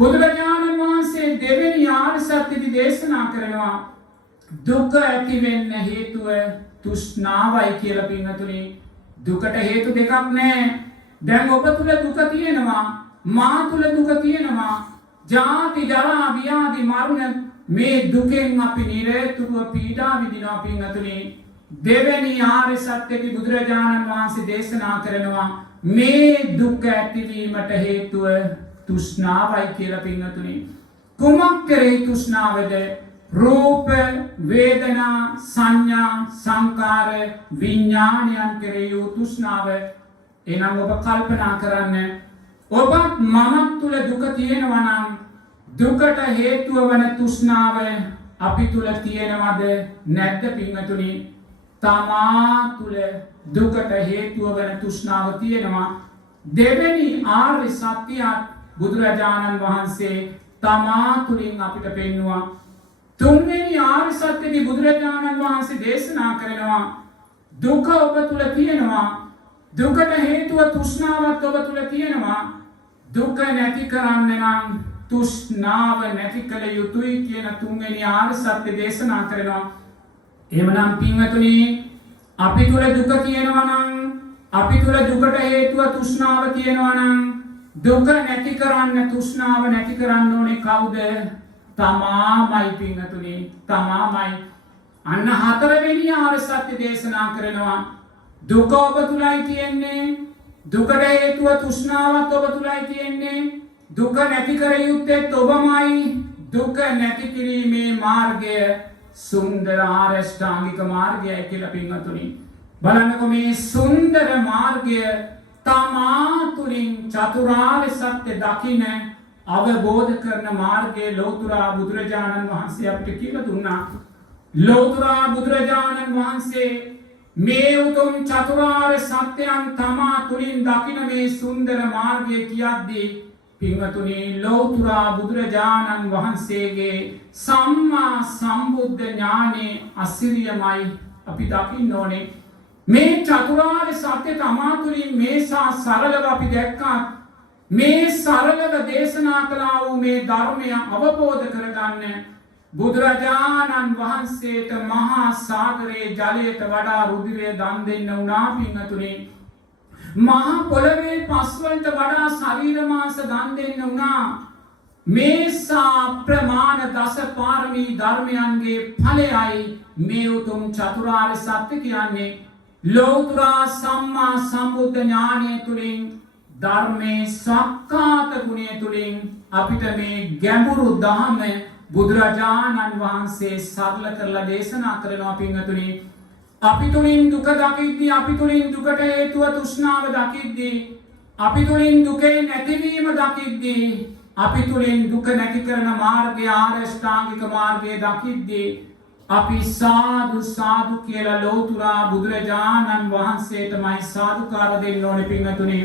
බුදුරජාණන් වහන්සේ දෙවෙනි ආර්ය සත්‍යදි දේශනා කරනවා දුක ඇති වෙන්න හේතුව තෘෂ්ණාවයි කියලා පින්වතුනි. දුකට හේතු දෙකක් නැහැ. දැන් ඔබ තුල දුක තියෙනවා, මා තුල දුක තියෙනවා. ජාති ජරා ව්‍යාධි මරණ මේ දුකෙන් අපි නිරතුරුව පීඩා විඳිනවා පින්වතුනි. දෙවෙනි ආර්ය සත්‍යදී බුදුරජාණන් වහන්සේ දේශනා කරනවා මේ දුක ඇතිවීමට හේතුව තෘෂ්ණාවයි කියලා පින්වතුනි. කුමක් කෙරෙහි තෘෂ්ණාවද? රූප, වේදනා, සංඥා, සංකාර, විඥානයන් කෙරෙහි තෘෂ්ණාව. එනම් ඔබ කල්පනා කරන්න, ඔබත් මමත් තුල දුක තියෙනවා නම් දුකට හේතුව වන තෘෂ්ණාව අපි තුල තියෙනවද නැද්ද පින්වතුනි? තමා තුල දුකට හේතුව වන තෘෂ්ණාව තියෙනවා. දෙවෙනි ආර්ය සත්‍යය බුදුරජාණන් වහන්සේ තමා තුලින් අපිට පෙන්වුවා. තුන්වෙනි ආර්ය සත්‍යදී බුදුරජාණන් වහන්සේ දේශනා කරනවා දුක ඔබ තුල තියෙනවා. දුකට හේතුව තෘෂ්ණාවක් ඔබ තුල තියෙනවා. දුක නැති කරන්න නම් තෘෂ්ණාව නැති කළ යුතුයි කියන තුන්වෙනි ආර්ය සත්‍ය දේශනා කරනවා. එහෙමනම් පින්වතුනි, අපි තුල දුක තියෙනවා නම්, අපි තුල දුකට හේතුව තෘෂ්ණාව තියෙනවා නම්, දුක නැති කරන්න, තෘෂ්ණාව නැති කරන්න ඕනේ කවුද? තමාමයි පින්වතුනි, තමාමයි. අන්න හතරවෙනි ආර්ය සත්‍ය දේශනා කරනවා දුක ඔබ තුලයි තියෙන්නේ. දුකට හේතුව තෘෂ්ණාවත් ඔබ තුලයි තියෙන්නේ. දුක නැති කර යුත්තේ ඔබමයි. දුක නැති කිරීමේ මාර්ගය සුන්දර ආරෂ්ඨාංගික මාර්ගයයි කියලා පින්වතුනි. බලන්නකො මේ සුන්දර මාර්ගය තමා තුලින් චතුරාර්ය සත්‍ය දකින්න අවබෝධ කරන මාර්ගයේ ලෝතුරා බුදුරජාණන් වහන්සේ අපිට කියලා දුන්නා. ලෝතුරා බුදුරජාණන් වහන්සේ මේ උතුම් චතුරාර්ය සත්‍යයන් තමා තුලින් දකින්න මේ සුන්දර මාර්ගය කියද්දී පින්වතුනි, ලෝතුරා බුදුරජාණන් වහන්සේගේ සම්මා සම්බුද්ධ ඥානේ අසිරියමයි අපි දකින්න ඕනේ. මේ චතුරාර්ය සත්‍ය තමා තුලින් මේසා සරලව අපි දැක්කා. මේ සරලව දේශනා කළා වූ මේ ධර්මය අවබෝධ කරගන්න බුදුරජාණන් වහන්සේට මහා සාගරයේ ජලයට වඩා රුධිරය දන් දෙන්න වුණා පින්වතුනි. මහා පොළවේ පස් වලට වඩා ශරීර මාංශ දන් දෙන්න වුණා. මේසා ප්‍රමාණ දස පාරමී ධර්මයන්ගේ ඵලයයි මේ උතුම් චතුරාර්ය සත්‍ය කියන්නේ. ලෝතුරා සම්මා සම්බුද්ධ ඥානය තුලින්, ධර්මයේ සක්කාත ගුණය තුලින් අපිට මේ ගැඹුරු ධර්ම බුදුරජාණන් වහන්සේ සරල කරලා දේශනා කරනවා පින්වතුනි. අපි තුලින් දුක දකිද්දී, අපි තුලින් දුකට හේතුව තෘෂ්ණාව දකිද්දී, අපි තුලින් දුකේ නැතිවීම දකිද්දී, අපි තුලින් දුක නැති කරන මාර්ගය ආරෂ්ඨාංගික මාර්ගය දකිද්දී අපි සාදු සාදු කියලා ලෝතුරා බුදුරජාණන් වහන්සේටමයි සාදුකාර දෙන්න ඕනේ පින්වතුනි.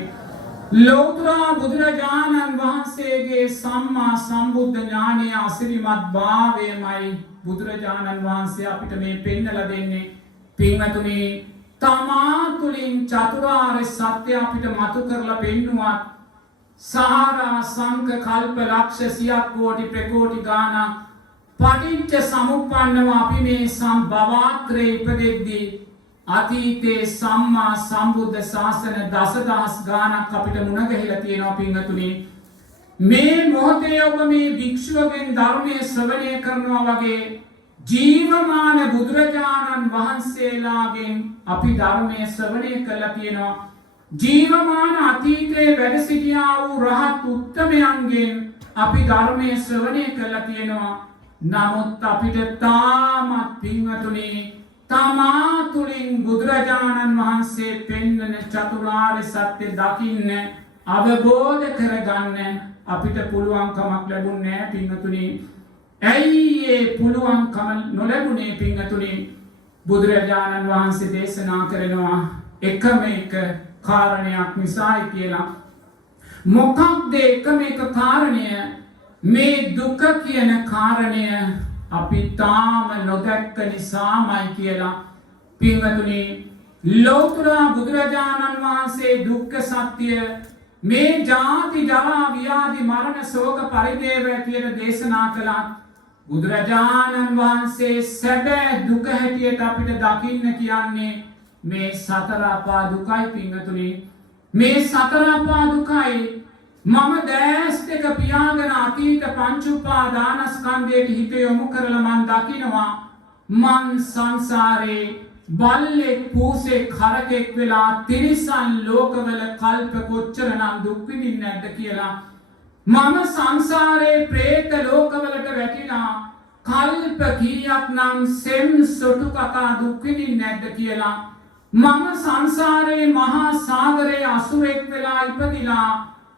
ලෝතුරා බුදුරජාණන් වහන්සේගේ සම්මා සම්බුද්ධ ඥානයේ අසිරිමත් භාවයමයි බුදුරජාණන් වහන්සේ අපිට මේ පෙන්නලා දෙන්නේ. පින්වතුනි, තමා තුලින් චතුරාර්ය සත්‍ය අපිට මතු කරලා පෙන්නුවත් සාරා සංක කල්ප ලක්ෂ සියක් කෝටි ප්‍රකෝටි ගානක් පටිච්ච සමුප්පන්නව අපි මේ සම්භවාත්‍රේ ඉපදෙද්දී අතීතේ සම්මා සම්බුද්ධ ශාසන දසදහස් ගානක් අපිට මුණ ගැහිලා තියෙනවා පින්වතුනි. මේ මොහොතේ ඔබ මේ භික්ෂුවගෙන් ධර්මයේ ශ්‍රවණය කරනවා වගේ ජීවමාන බුදුරජාණන් වහන්සේලාගෙන් අපි ධර්මයේ ශ්‍රවණය කළා තියෙනවා. ජීවමාන අතීතයේ වැඩ සිටියා වූ රහත් උත්තමයන්ගෙන් අපි ධර්මයේ ශ්‍රවණය කළා තියෙනවා. නමුත් අපිට තාමත් පින්වතුනි, තමා තුලින් බුදුරජාණන් වහන්සේ පෙන්වන චතුරාර්ය සත්‍ය දකින්න, අවබෝධ කරගන්න අපිට පුළුවන්කමක් ලැබුණේ නැහැ පින්වතුනි. ඇයි ඒ පුළුවන්කම නොලැබුණේ පින්වතුනි? බුදුරජාණන් වහන්සේ දේශනා කරනවා එකම එක කාරණයක් නිසායි කියලා. මොකක්ද එකම එක කාරණය? මේ දුක කියන කාරණය අපි තාම නොදැක්ක නිසාමයි කියලා. පින්වතුනි, ලෝතුරා බුදුරජාණන් වහන්සේ දුක්ඛ සත්‍ය මේ ජාති ජරා ව්‍යාධි මරණ ශෝක පරිදේව කියන දේශනා කළා. බුදුරජාණන් වහන්සේ සැබෑ දුක හැටියට අපිට දකින්න කියන්නේ මේ සතර අපා දුකයි පින්වතුනි. මේ සතර අපා දුකයි මම දැස් දෙක පියාගෙන අතීත පංච උපාදානස්කන්ධයට හිත යොමු කරලා මන් දකිනවා මන් සංසාරේ බල්ලෙක් පූසෙක් හරකෙක් වෙලා තිරිසන් ලෝකවල කල්ප කොච්චරනම් දුක් විඳින්නේ නැද්ද කියලා. මම සංසාරේ പ്രേත ලෝකවලට වැටිලා කල්ප කීයක් නම් සෙම් සොටු කකා දුක් විඳින්නේ නැද්ද කියලා. මම සංසාරේ මහා සාගරයේ අසුරෙක් වෙලා ඉපදිලා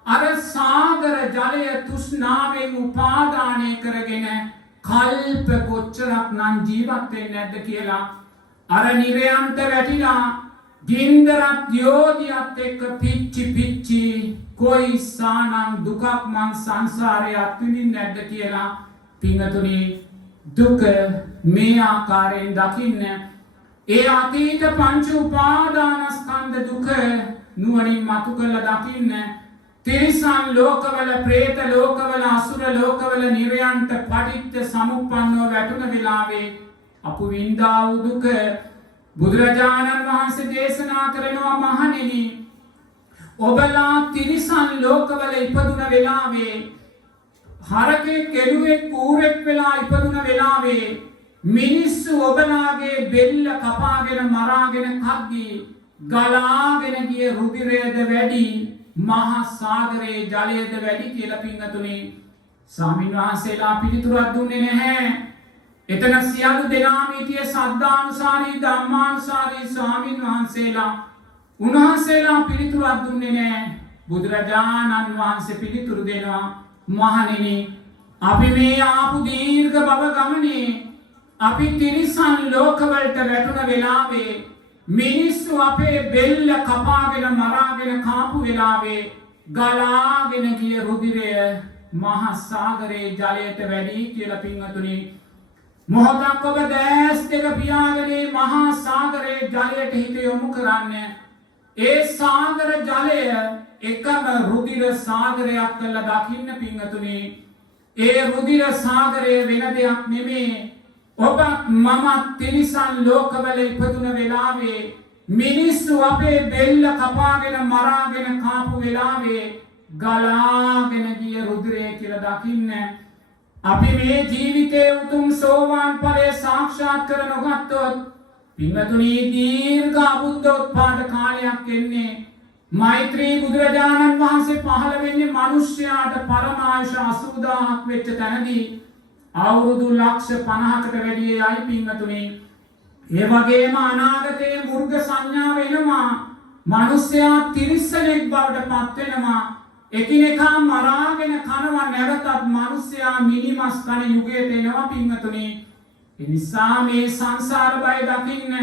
අර සාගර ජලය තෘෂ්ණාවෙන් උපාදානය කරගෙන කල්ප කොච්චරක් නම් ජීවත් වෙන්නේ නැද්ද කියලා. අර නිරයන්ට වැටිලා ගින්දරත් යෝධියත් එක්ක පිච්චි කොයි සානම් දුකක් මං සංසාරේ අත්විඳින්නේ නැද්ද කියලා. පින්වතුනි දුක මේ ආකාරයෙන් දකින්න ඒ අතීත පංච උපාදානස්කන්ධ දුක නුවණින් මතු කරලා දකින්න තිරිසන් ලෝකවල പ്രേත ලෝකවල අසුර ලෝකවල නිරයන්ට පටිච්ච සමුප්පන්නව වැටුණ වෙලාවේ අපු වින්දා වූ දුක බුදුරජාණන් වහන්සේ දේශනා කරනවා මහණෙනි ඔබලා තිරිසන් ලෝකවල ඉපදුන වෙලාවේ හරකෙක් කෙළුවෙක් කූරෙක් වෙලා ඉපදුන වෙලාවේ මිනිස්සු ඔබලාගේ බෙල්ල කපාගෙන මරාගෙන කද්දී ගලාගෙන ගිය රුධිරයද වැඩි මහා සාගරයේ ජලයද වැඩි කියලා පින්වතුනි ස්වාමීන් වහන්සේලා පිළිතුරක් දුන්නේ නැහැ. එතන සියලු දෙනාම හිටියේ සද්ධානුසාරී ධම්මානුසාරී ස්වාමීන් වහන්සේලා. උන්වහන්සේලා පිළිතුරක් දුන්නේ නැහැ. බුදුරජාණන් වහන්සේ පිළිතුරු දෙනවා මහණෙනි අපි මේ ආපු දීර්ඝ භව ගමනේ අපි තිරිසන් ලෝකවලට වැටුණ වෙලාවේ මිනිස්සු අපේ බෙල්ල කපාගෙන මරාගෙන කාපු වෙලාවේ ගලාගෙන ගිය රුධිරය මහා සාගරයේ ජලයට වැඩි කියලා පින්වතුනි මොහොතක් ඔබ දැස් දෙක පියාගෙන මහා සාගරයේ ජලයට හිත යොමු කරන්න. ඒ සාගර ජලය එකම රුධිර සාගරයක් කියලා දකින්න පින්වතුනි. ඒ රුධිර සාගරය වෙන දෙයක් නෙමේ. ඔබ මම තිරිසන් ලෝකවල ඉපදුන වෙලාවේ මිනිස්සු අපේ බෙල්ල කපාගෙන මරාගෙන කාපු වෙලාවේ ගලාගෙන ගිය රුධිරය කියලා දකින්න. අපි මේ ජීවිතයේ උතුම් සෝවාන් ඵලය සාක්ෂාත් කර නොගත්තොත් පින්වතුනි දීර්ඝ අබුද්ධෝත්පාද කාලයක් එන්නේ. මෛත්‍රී බුදුරජාණන් වහන්සේ පහළ වෙන්නේ මිනිස්යාට පරමායුෂ 80000ක් වෙච්ච තැනදී අවුරුදු ලක්ෂ 50කට වැඩි යයි පින්වතුනි. ඒ වගේම අනාගතයේ මුර්ග සංඥා වෙනවා. මිනිස්යා තිරිසනෙක් බවට පත් වෙනවා. එකිනෙකා මරාගෙන කනවා නැවතත් මිනිස්යා මිනිමස් කන යුගයට එනවා පින්වතුනි. ඒ නිසා මේ සංසාර බය දකින්න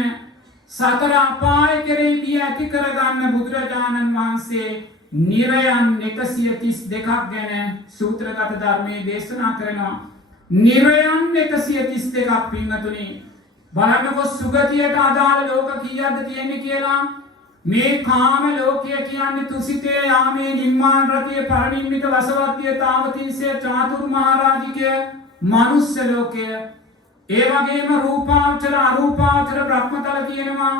සතර අපාය කෙරෙහි බිය ඇති කරගන්න බුදුරජාණන් වහන්සේ නිරයන් 132ක් ගැන සූත්‍රගත ධර්මයේ දේශනා කරනවා. නිරයන් 132ක් පින්වතුනි බලන්නකො සුගතියට අදාළ ලෝක කීයක්ද තියෙන්නේ කියලා. මේ කාම ලෝකය කියන්නේ තුසිතේ යාමේ නිම්මාන රතිය පරිනිම්මිත වසවත්තිය තාවතින්සේ චාතුරු මහරජිකය මනුස්ස ලෝකය. ඒ වගේම රූපාවචර අරූපාවචර බ්‍රහ්මතල තියෙනවා.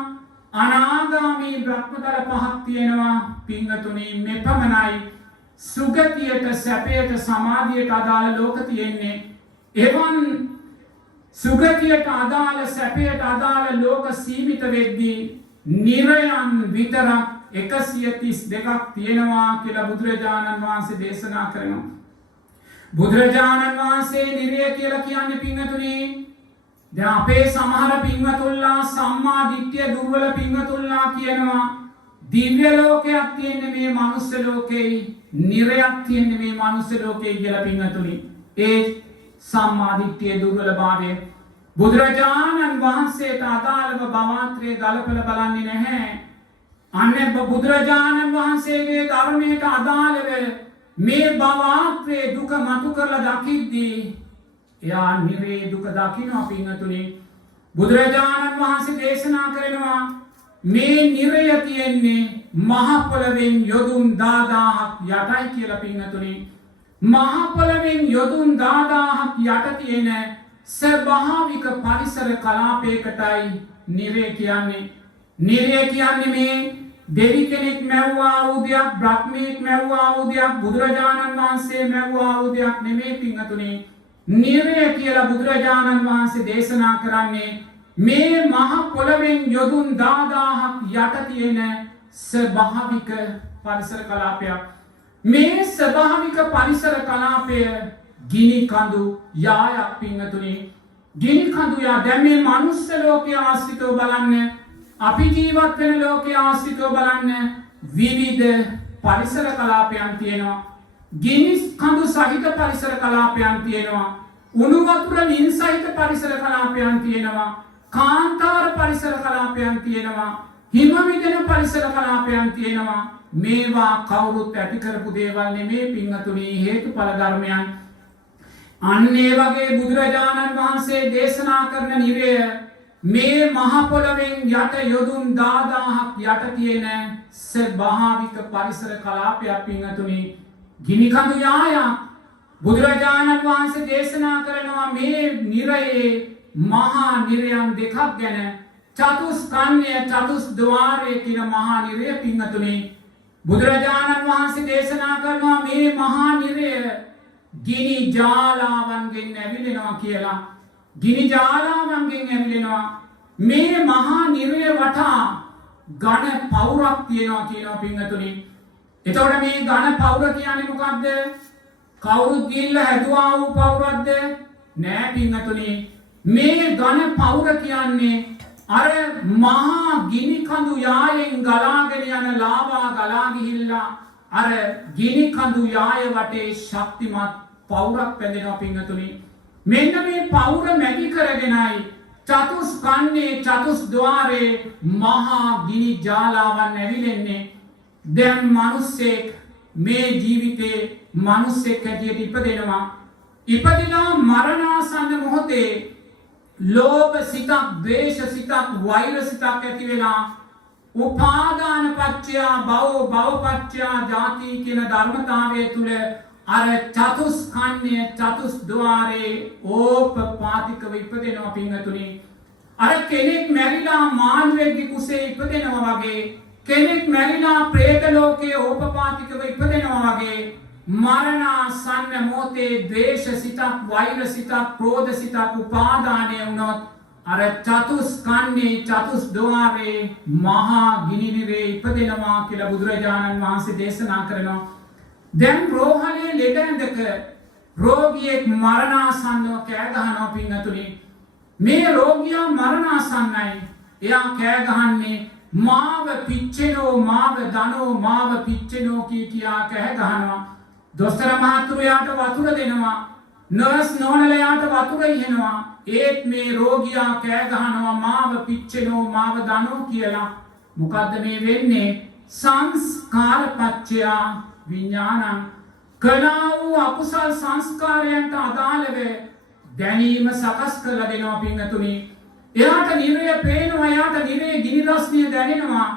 අනාගාමී බ්‍රහ්මතල පහක් තියෙනවා පින්වතුනි. මෙපමණයි සුගතියට සැපයට සමාධියට අදාළ ලෝක තියෙන්නේ. එවන් සුගතියට අදාළ සැපයට අදාළ ලෝක සීමිත වෙද්දී නිරයන් විතරක් 132ක් තියෙනවා කියලා බුදුරජාණන් වහන්සේ දේශනා කරනවා. බුදුරජාණන් වහන්සේ නිරය කියලා කියන්නේ පින්වතුනි දැන් අපේ සමහර පින්වතුන්ලා සම්මා දිට්ඨිය දුර්වල පින්වතුන්ලා කියනවා දිව්‍ය ලෝකයක් තියෙන්නේ මේ මනුස්ස ලෝකේ නිරයක් තියෙන්නේ මේ මනුස්ස ලෝකේ කියලා පින්වතුනි. ඒ සම්මා දිට්ඨිය දුර්වලභාවය බුදුරජාණන් වහන්සේට අදාළව බවාත්‍රයේ ගලපලා බලන්නේ නැහැ. අනේ බුදුරජාණන් වහන්සේගේ ධර්මයට අදාළව මේ බවාත්‍රයේ දුක මතු කරලා දකිද්දී එයා නිරේ දුක දකින්න පින්වතුනි. බුදුරජාණන් වහන්සේ දේශනා කරනවා මේ නිරය තියෙන්නේ මහ පොළවෙන් යොදුන් 10000ක් යටයි කියලා පින්වතුනි. මහ පොළවෙන් යොදුන් 10000ක් යට තියෙන ස්වභාවික පරිසර කලාපයකටයි නිරය කියන්නේ. නිරය කියන්නේ මේ දෙවි කෙනෙක් මැව්වා වූ දෙයක්, බ්‍රහ්මයෙක් මැව්වා වූ දෙයක්, බුදුරජාණන් වහන්සේ මැව්වා වූ දෙයක් නෙමෙයි පින්වතුනි. නිරය කියලා බුදුරජාණන් වහන්සේ දේශනා කරන්නේ මේ මහ පොළවෙන් යොදුන් 10000ක් යට තියෙන ස්වභාවික පරිසර කලාපයක්. මේ ස්වභාවික පරිසර කලාපය ගිනි කඳු යායක් පින්වතුනි. ගිනි කඳු යා දැන් මේ මනුස්ස ලෝකයේ ආශ්‍රිතව බලන්න, අපි ජීවත් වෙන ලෝකයේ ආශ්‍රිතව බලන්න විවිධ පරිසර කලාපයන් තියෙනවා. ගිනි කඳු සහිත පරිසර කලාපයන් තියෙනවා. උණු වතුර නිල් සහිත පරිසර කලාපයන් තියෙනවා. කාන්තාර පරිසර කලාපයන් තියෙනවා. හිම මිදෙන පරිසර කලාපයන් තියෙනවා. මේවා කවුරුත් ඇති කරපු දේවල් නෙමේ පින්වතුනි, හේතුඵල ධර්මයන්. අන්න ඒ වගේ බුදුරජාණන් වහන්සේ දේශනා කරන නිරය මේ මහ පොළවෙන් යට යොදුන් 10000ක් යට තියෙන ස්වභාවික පරිසර කලාපයක් පින්වතුනි. ගිනි කඳු යායක්. බුදුරජාණන් වහන්සේ දේශනා කරනවා මේ නිරයේ මහා නිරයන් දෙකක් ගැන. චතුස්කන්‍ය චතුස්ද්වාරය කියන මහා නිරය පින්වතුනි. බුදුරජාණන් වහන්සේ දේශනා කරනවා මේ මහා නිරය ගිනි ජාලාවන්ගෙන් ඇවිලෙනවා කියලා. ගිනි ජාලාවන්ගෙන් ඇවිලෙනවා. මේ මහා නිරය වටා ඝන පවුරක් තියෙනවා කියනවා පින්වතුනි. එතකොට මේ ඝන පවුර කියන්නේ මොකද්ද? කවුරුත් ගිහිල්ලා හැදුවා වූ පවුරක්ද? නෑ පින්වතුනි. මේ ඝන පවුර කියන්නේ අර මහා ගිනි කඳු යායෙන් ගලාගෙන යන ලාවා ගලා ගිහිල්ලා අර ගිනි කඳු යාය වටේ ශක්තිමත් පවුරක් පැදෙනවා පින්වතුනි. මෙන්න මේ පවුර මැදි කරගෙනයි චතුස්කන්‍යේ චතුස්ද්වාරේ මහා ගිනි ජාලාවන් ඇවිලෙන්නේ. දැන් මිනිස්සෙක් මේ ජීවිතේ මිනිස්සෙක් හැටියට ඉපදෙනවා. ඉපදිලා මරණාසන්න මොහොතේ ලෝභ සිතක්, ද්වේෂ සිතක්, වෛර සිතක් ඇති වෙලා උපාදාන පත්‍ය භව, භව පත්‍ය ජාති කියන ධර්මතාවය තුල අර චතුස්කන්‍ය චතුස්ද්වාරේ ඕපපාතිකව ඉපදෙනවා පින්වතුනි. අර කෙනෙක් මැරිලා මාළුවෙක්ගේ කුසේ ඉපදෙනවා වගේ, කෙනෙක් මැරිලා പ്രേත ලෝකයේ ඕපපාතිකව ඉපදෙනවා වගේ මරණාසන්න මොහොතේ ද්වේෂ සිතක්, වෛර සිතක්, ක්‍රෝධ සිතක් උපාදානය වුණොත් අර චතුස්කන්‍යේ චතුස්ද්වාරේ මහා ගිනි නිරේ ඉපදෙනවා කියලා බුදුරජාණන් වහන්සේ දේශනා කරනවා. දැන් රෝහලේ ලෙඩ ඇඳක රෝගියෙක් මරණාසන්නව කෑ ගහනවා පින්වතුනි. මේ රෝගියා මරණාසන්නයි. එයා කෑ ගහන්නේ මාව පිච්චෙනෝ, මාව දනෝ, මාව පිච්චෙනෝ කියා කෑ ගහනවා. දොස්තර මහතුරුයාට වතුර දෙනවා. නර්ස් නෝනලයාට වතුර ඉහෙනවා. ඒත් මේ රෝගියා කෑ ගහනවා මාව පිච්චෙනෝ, මාව දනෝ කියලා. මොකද්ද මේ වෙන්නේ? සංස්කාර පත්‍ය විඥානං. කළා වූ අකුසල් සංස්කාරයන්ට අදාළව දැනීම සකස් කරලා දෙනවා පින්වතුනි. එයාට නිරය පේනවා, එයාට නිරේ ගිනි රස්නිය දැනෙනවා.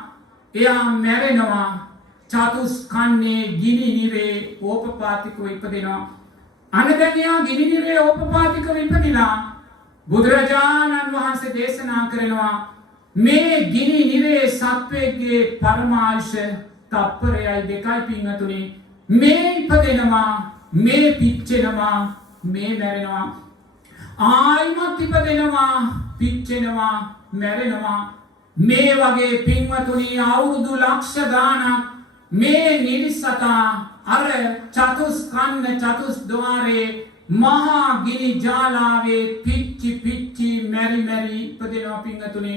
එයා මැරෙනවා. චතුස්කන්‍යේ ගිනි නිරේ ඕපපාතිකව ඉපදෙනවා. අනදැනියා ගිනි නිරේ ඕපපාතිකව ඉපදිලා බුදුරජාණන් වහන්සේ දේශනා කරනවා මේ ගිනි නිරේ සත්වයේ පරමාංශ තප්පරයයි 2යි පින්වතුනි. මේ ඉපදෙනවා, මේ පිච්චෙනවා, මේ මැරෙනවා. ආයිමත් ඉපදෙනවා, පිච්චෙනවා, මැරෙනවා. මේ වගේ පින්වතුනි අවුරුදු ලක්ෂ ගාණක් මේ නිරිසතා අර චතුස්කන්ධ චතුස්ද්වාරේ මහා ගිනි ජාලාවේ පිච්චි පිච්චි මෙරි මෙරි ඉපදෙනවා පින්වතුනි.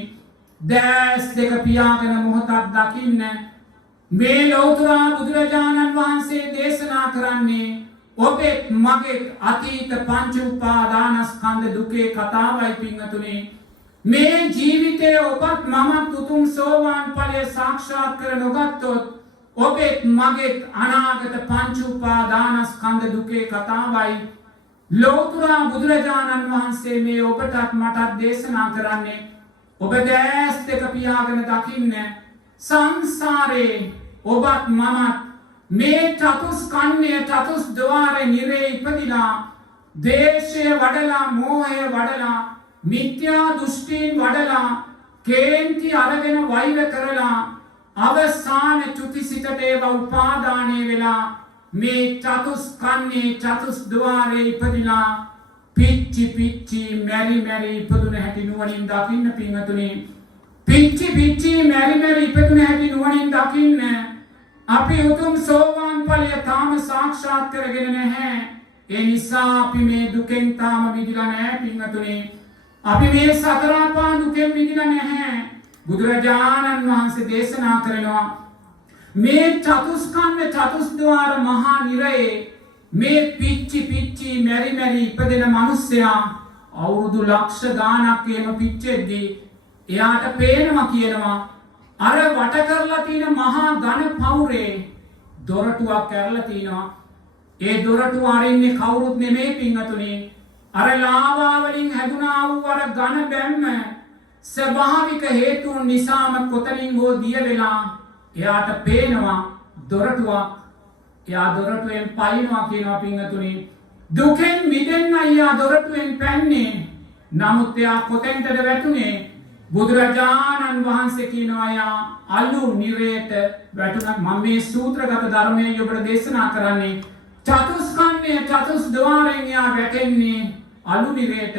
දැස් දෙක පියාගෙන මොහොතක් දකින්න මේ ලෞතර බුදුරජාණන් වහන්සේ දේශනා කරන්නේ ඔබෙත් මගෙත් අතීත පංච උපාදානස්කන්ධ දුකේ කතාවයි පින්වතුනි. මේ ජීවිතයේ ඔබත් මමත් උතුම් සෝවාන් ඵලය සාක්ෂාත් කර නොගත්තොත් ඔබෙත් මගෙත් අනාගත පංච උපාදානස්කන්ධ දුකේ කතාවයි. ලෞතර බුදුරජාණන් වහන්සේ මේ ඔබටත් මටත් දේශනා කරන්නේ ඔබ දැස් දෙක පියාගෙන දකින්න සංසාරේ ඔබත් මමත් මේ චතුස්කන්ධය චතුස්ද්වාරේ නිරේ ඉපදිලා දේශය වඩලා මෝහය වඩලා මිත්‍යා දෘෂ්ටීන් වඩලා කේන්ති අරගෙන වෛර කරලා අවසාන චුතිසිතට ඒවා උපාදානය වෙලා මේ චතුස්කන්ධේ චතුස්ද්වාරේ ඉපදිලා පිච්චි පිච්චි මැරි මැරි ඉපදුන හැටි නුවණින් දකින්න පින්වතුනි. පිච්චි පිච්චි මැරි මැරි ඉපදුන හැටි නුවණින් දකින්න. අපි උතුම් සෝවාන් ඵලය තාම සාක්ෂාත් කරගෙන නැහැ. ඒ නිසා අපි මේ දුකෙන් තාම මිදලා නැහැ පින්වතුනි. අපි මේ සතර අපා දුකෙන් මිදලා නැහැ. බුදුරජාණන් වහන්සේ දේශනා කරනවා මේ චතුස්කන්ධ චතුස්ද්වාර මහා නිරයේ මේ පිච්චි පිච්චි මැරි මැරි ඉපදෙන මිනිස්සයා අවුරුදු ලක්ෂ ගාණක් එහෙම පිච්චෙද්දී එයාට පේනවා කියනවා අර වට කරලා තියෙන මහා ඝන පවුරේ දොරටුවක් කරලා තිනවා. ඒ දොරටුව අරින්නේ කවුරුත් නෙමෙයි පින්වතුනි. අර ලාවා වලින් හැදුනා වූ අර ඝන බැම්ම ස්වභාවික හේතුන් නිසාම කොතනින් හෝ දිය වෙලා එයාට පේනවා දොරටුවක්. එයා දොරටුවෙන් පයින්නවා කියනවා පින්වතුනි. දුකෙන් මිදෙන්න අයියා දොරටුවෙන් පැන්නේ. නමුත් එයා කොතෙන්ටද වැටුනේ? බුදුරජාණන් වහන්සේ කියනවා යා අලු නිරේට වැටුණා. මම මේ සූත්‍රගත ධර්මයේ ඔබට දේශනා කරන්නේ චතුස්කන්ධය චතුස්ද්වාරයෙන් යා වැටෙන්නේ අලු නිරේට.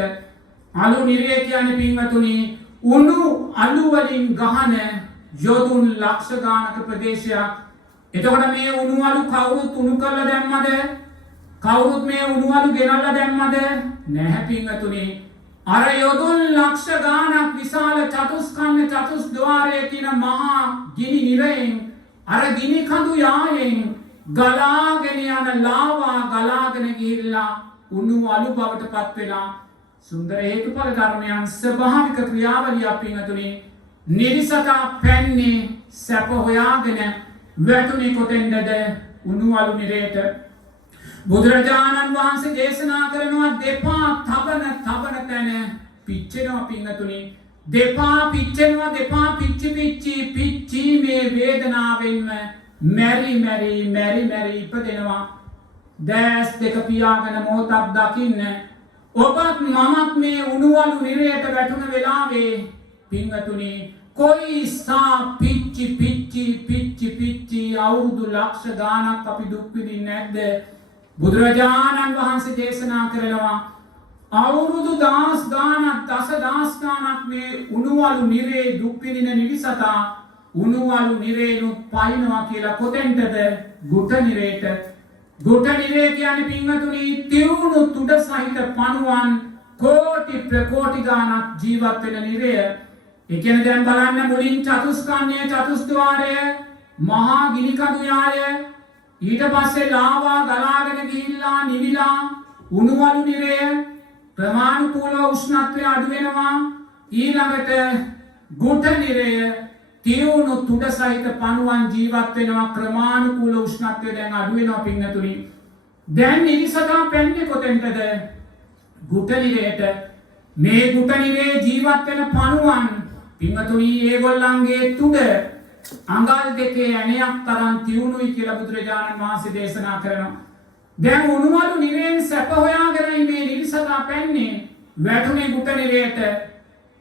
අලු නිරේ කියන්නේ පින්වතුනි උණු අලු වලින් ගහන යොදුන් ලක්ෂ ගානක ප්‍රදේශයක්. එතකොට මේ උණු අලු කවුරුත් උණු කරලා දැම්මද? කවුරුත් මේ උණු අලු ගෙනල්ලා දැම්මද? නැහැ පින්වතුනි. අර යොදුන් ලක්ෂ ගානක් විශාල චතුස්කන්ධ චතුස්ද්වාරයේ තියෙන මහා ගිනි නිරයෙන් අර ගිනි කඳු යායෙන් ගලාගෙන යන ලාවා ගලාගෙන ගිහිල්ලා උණු අලු බවට පත් වෙලා සුන්දර හේතුඵල ධර්මයන් ස්වභාවික ක්‍රියාවලිය පින්වතුනි නිරිසතා පැන්නේ සැප හොයාගෙන වැටුනේ කොතෙන්ද? උණු අලු නිරේට. බුදුරජාණන් වහන්සේ දේශනා කරනවා දෙපා තබන තැන පිච්චෙනවා පින්වතුනි. දෙපා පිච්චෙනවා. දෙපා පිච්චි මේ වේදනාවෙන්ම මැරි මැරි ඉපදෙනවා. දැස් දෙක පියාගෙන මොහොතක් දකින්න. ඔබත් මමත් මේ උණු අලු නිරයට වැටුණ වෙලාවේ පින්වතුනි කොයිසා පිච්චි අවුරුදු ලක්ෂ ගානක් අපි දුක් විඳින්නේ නැද්ද? බුදුරජාණන් වහන්සේ දේශනා කරනවා අවුරුදු දහස් ගානක් දසදහස් ගානක් මේ උණු අලු නිරේ දුක් විඳින නිවිසතා උණු අලු නිරේනුත් පයින්නවා කියලා. කොතෙන්ටද? ගුට නිරේට. ගුට නිරේ කියන්නේ පින්වතුනි තියුණු තුඩ සහිත පණුවන් කෝටි ප්‍රකෝටි ගානක් ජීවත් වෙන නිරය. ඒ කියන්නේ දැන් බලන්න මුලින් චතුස්කන්ධය චතුස්ද්වාරය මහා ගිනි කඳු යාය ඊට පස්සේ ලාවා ගලාගෙන ගිහිල්ලා නිවිලා උණු අලු නිරය ප්‍රමාණිකූල උෂ්ණත්වය අඩු වෙනවා. ඊළඟට ගුට නිරය තියුණු තුඩ සහිත පණුවන් ජීවත් වෙනවා. ක්‍රමානුකූල උෂ්ණත්වය දැන් අඩු වෙනවා පින්වතුනි. දැන් නිරිසතා පැන්නේ කොතෙන්ටද? ගුට නිරයට. මේ ගුට නිරේ ජීවත් වෙන පණුවන් පින්වතුනි ඒගොල්ලන්ගේ තුඩ අඟල් දෙකේ ඇණයක් තරම් තියුණුයි කියලා බුදුරජාණන් වහන්සේ දේශනා කරනවා. දැන් උණු අලු නිරයෙන් සැප හොයාගෙනයි මේ නිරිසතා පැන්නේ. වැටුනේ ගුට නිරයට.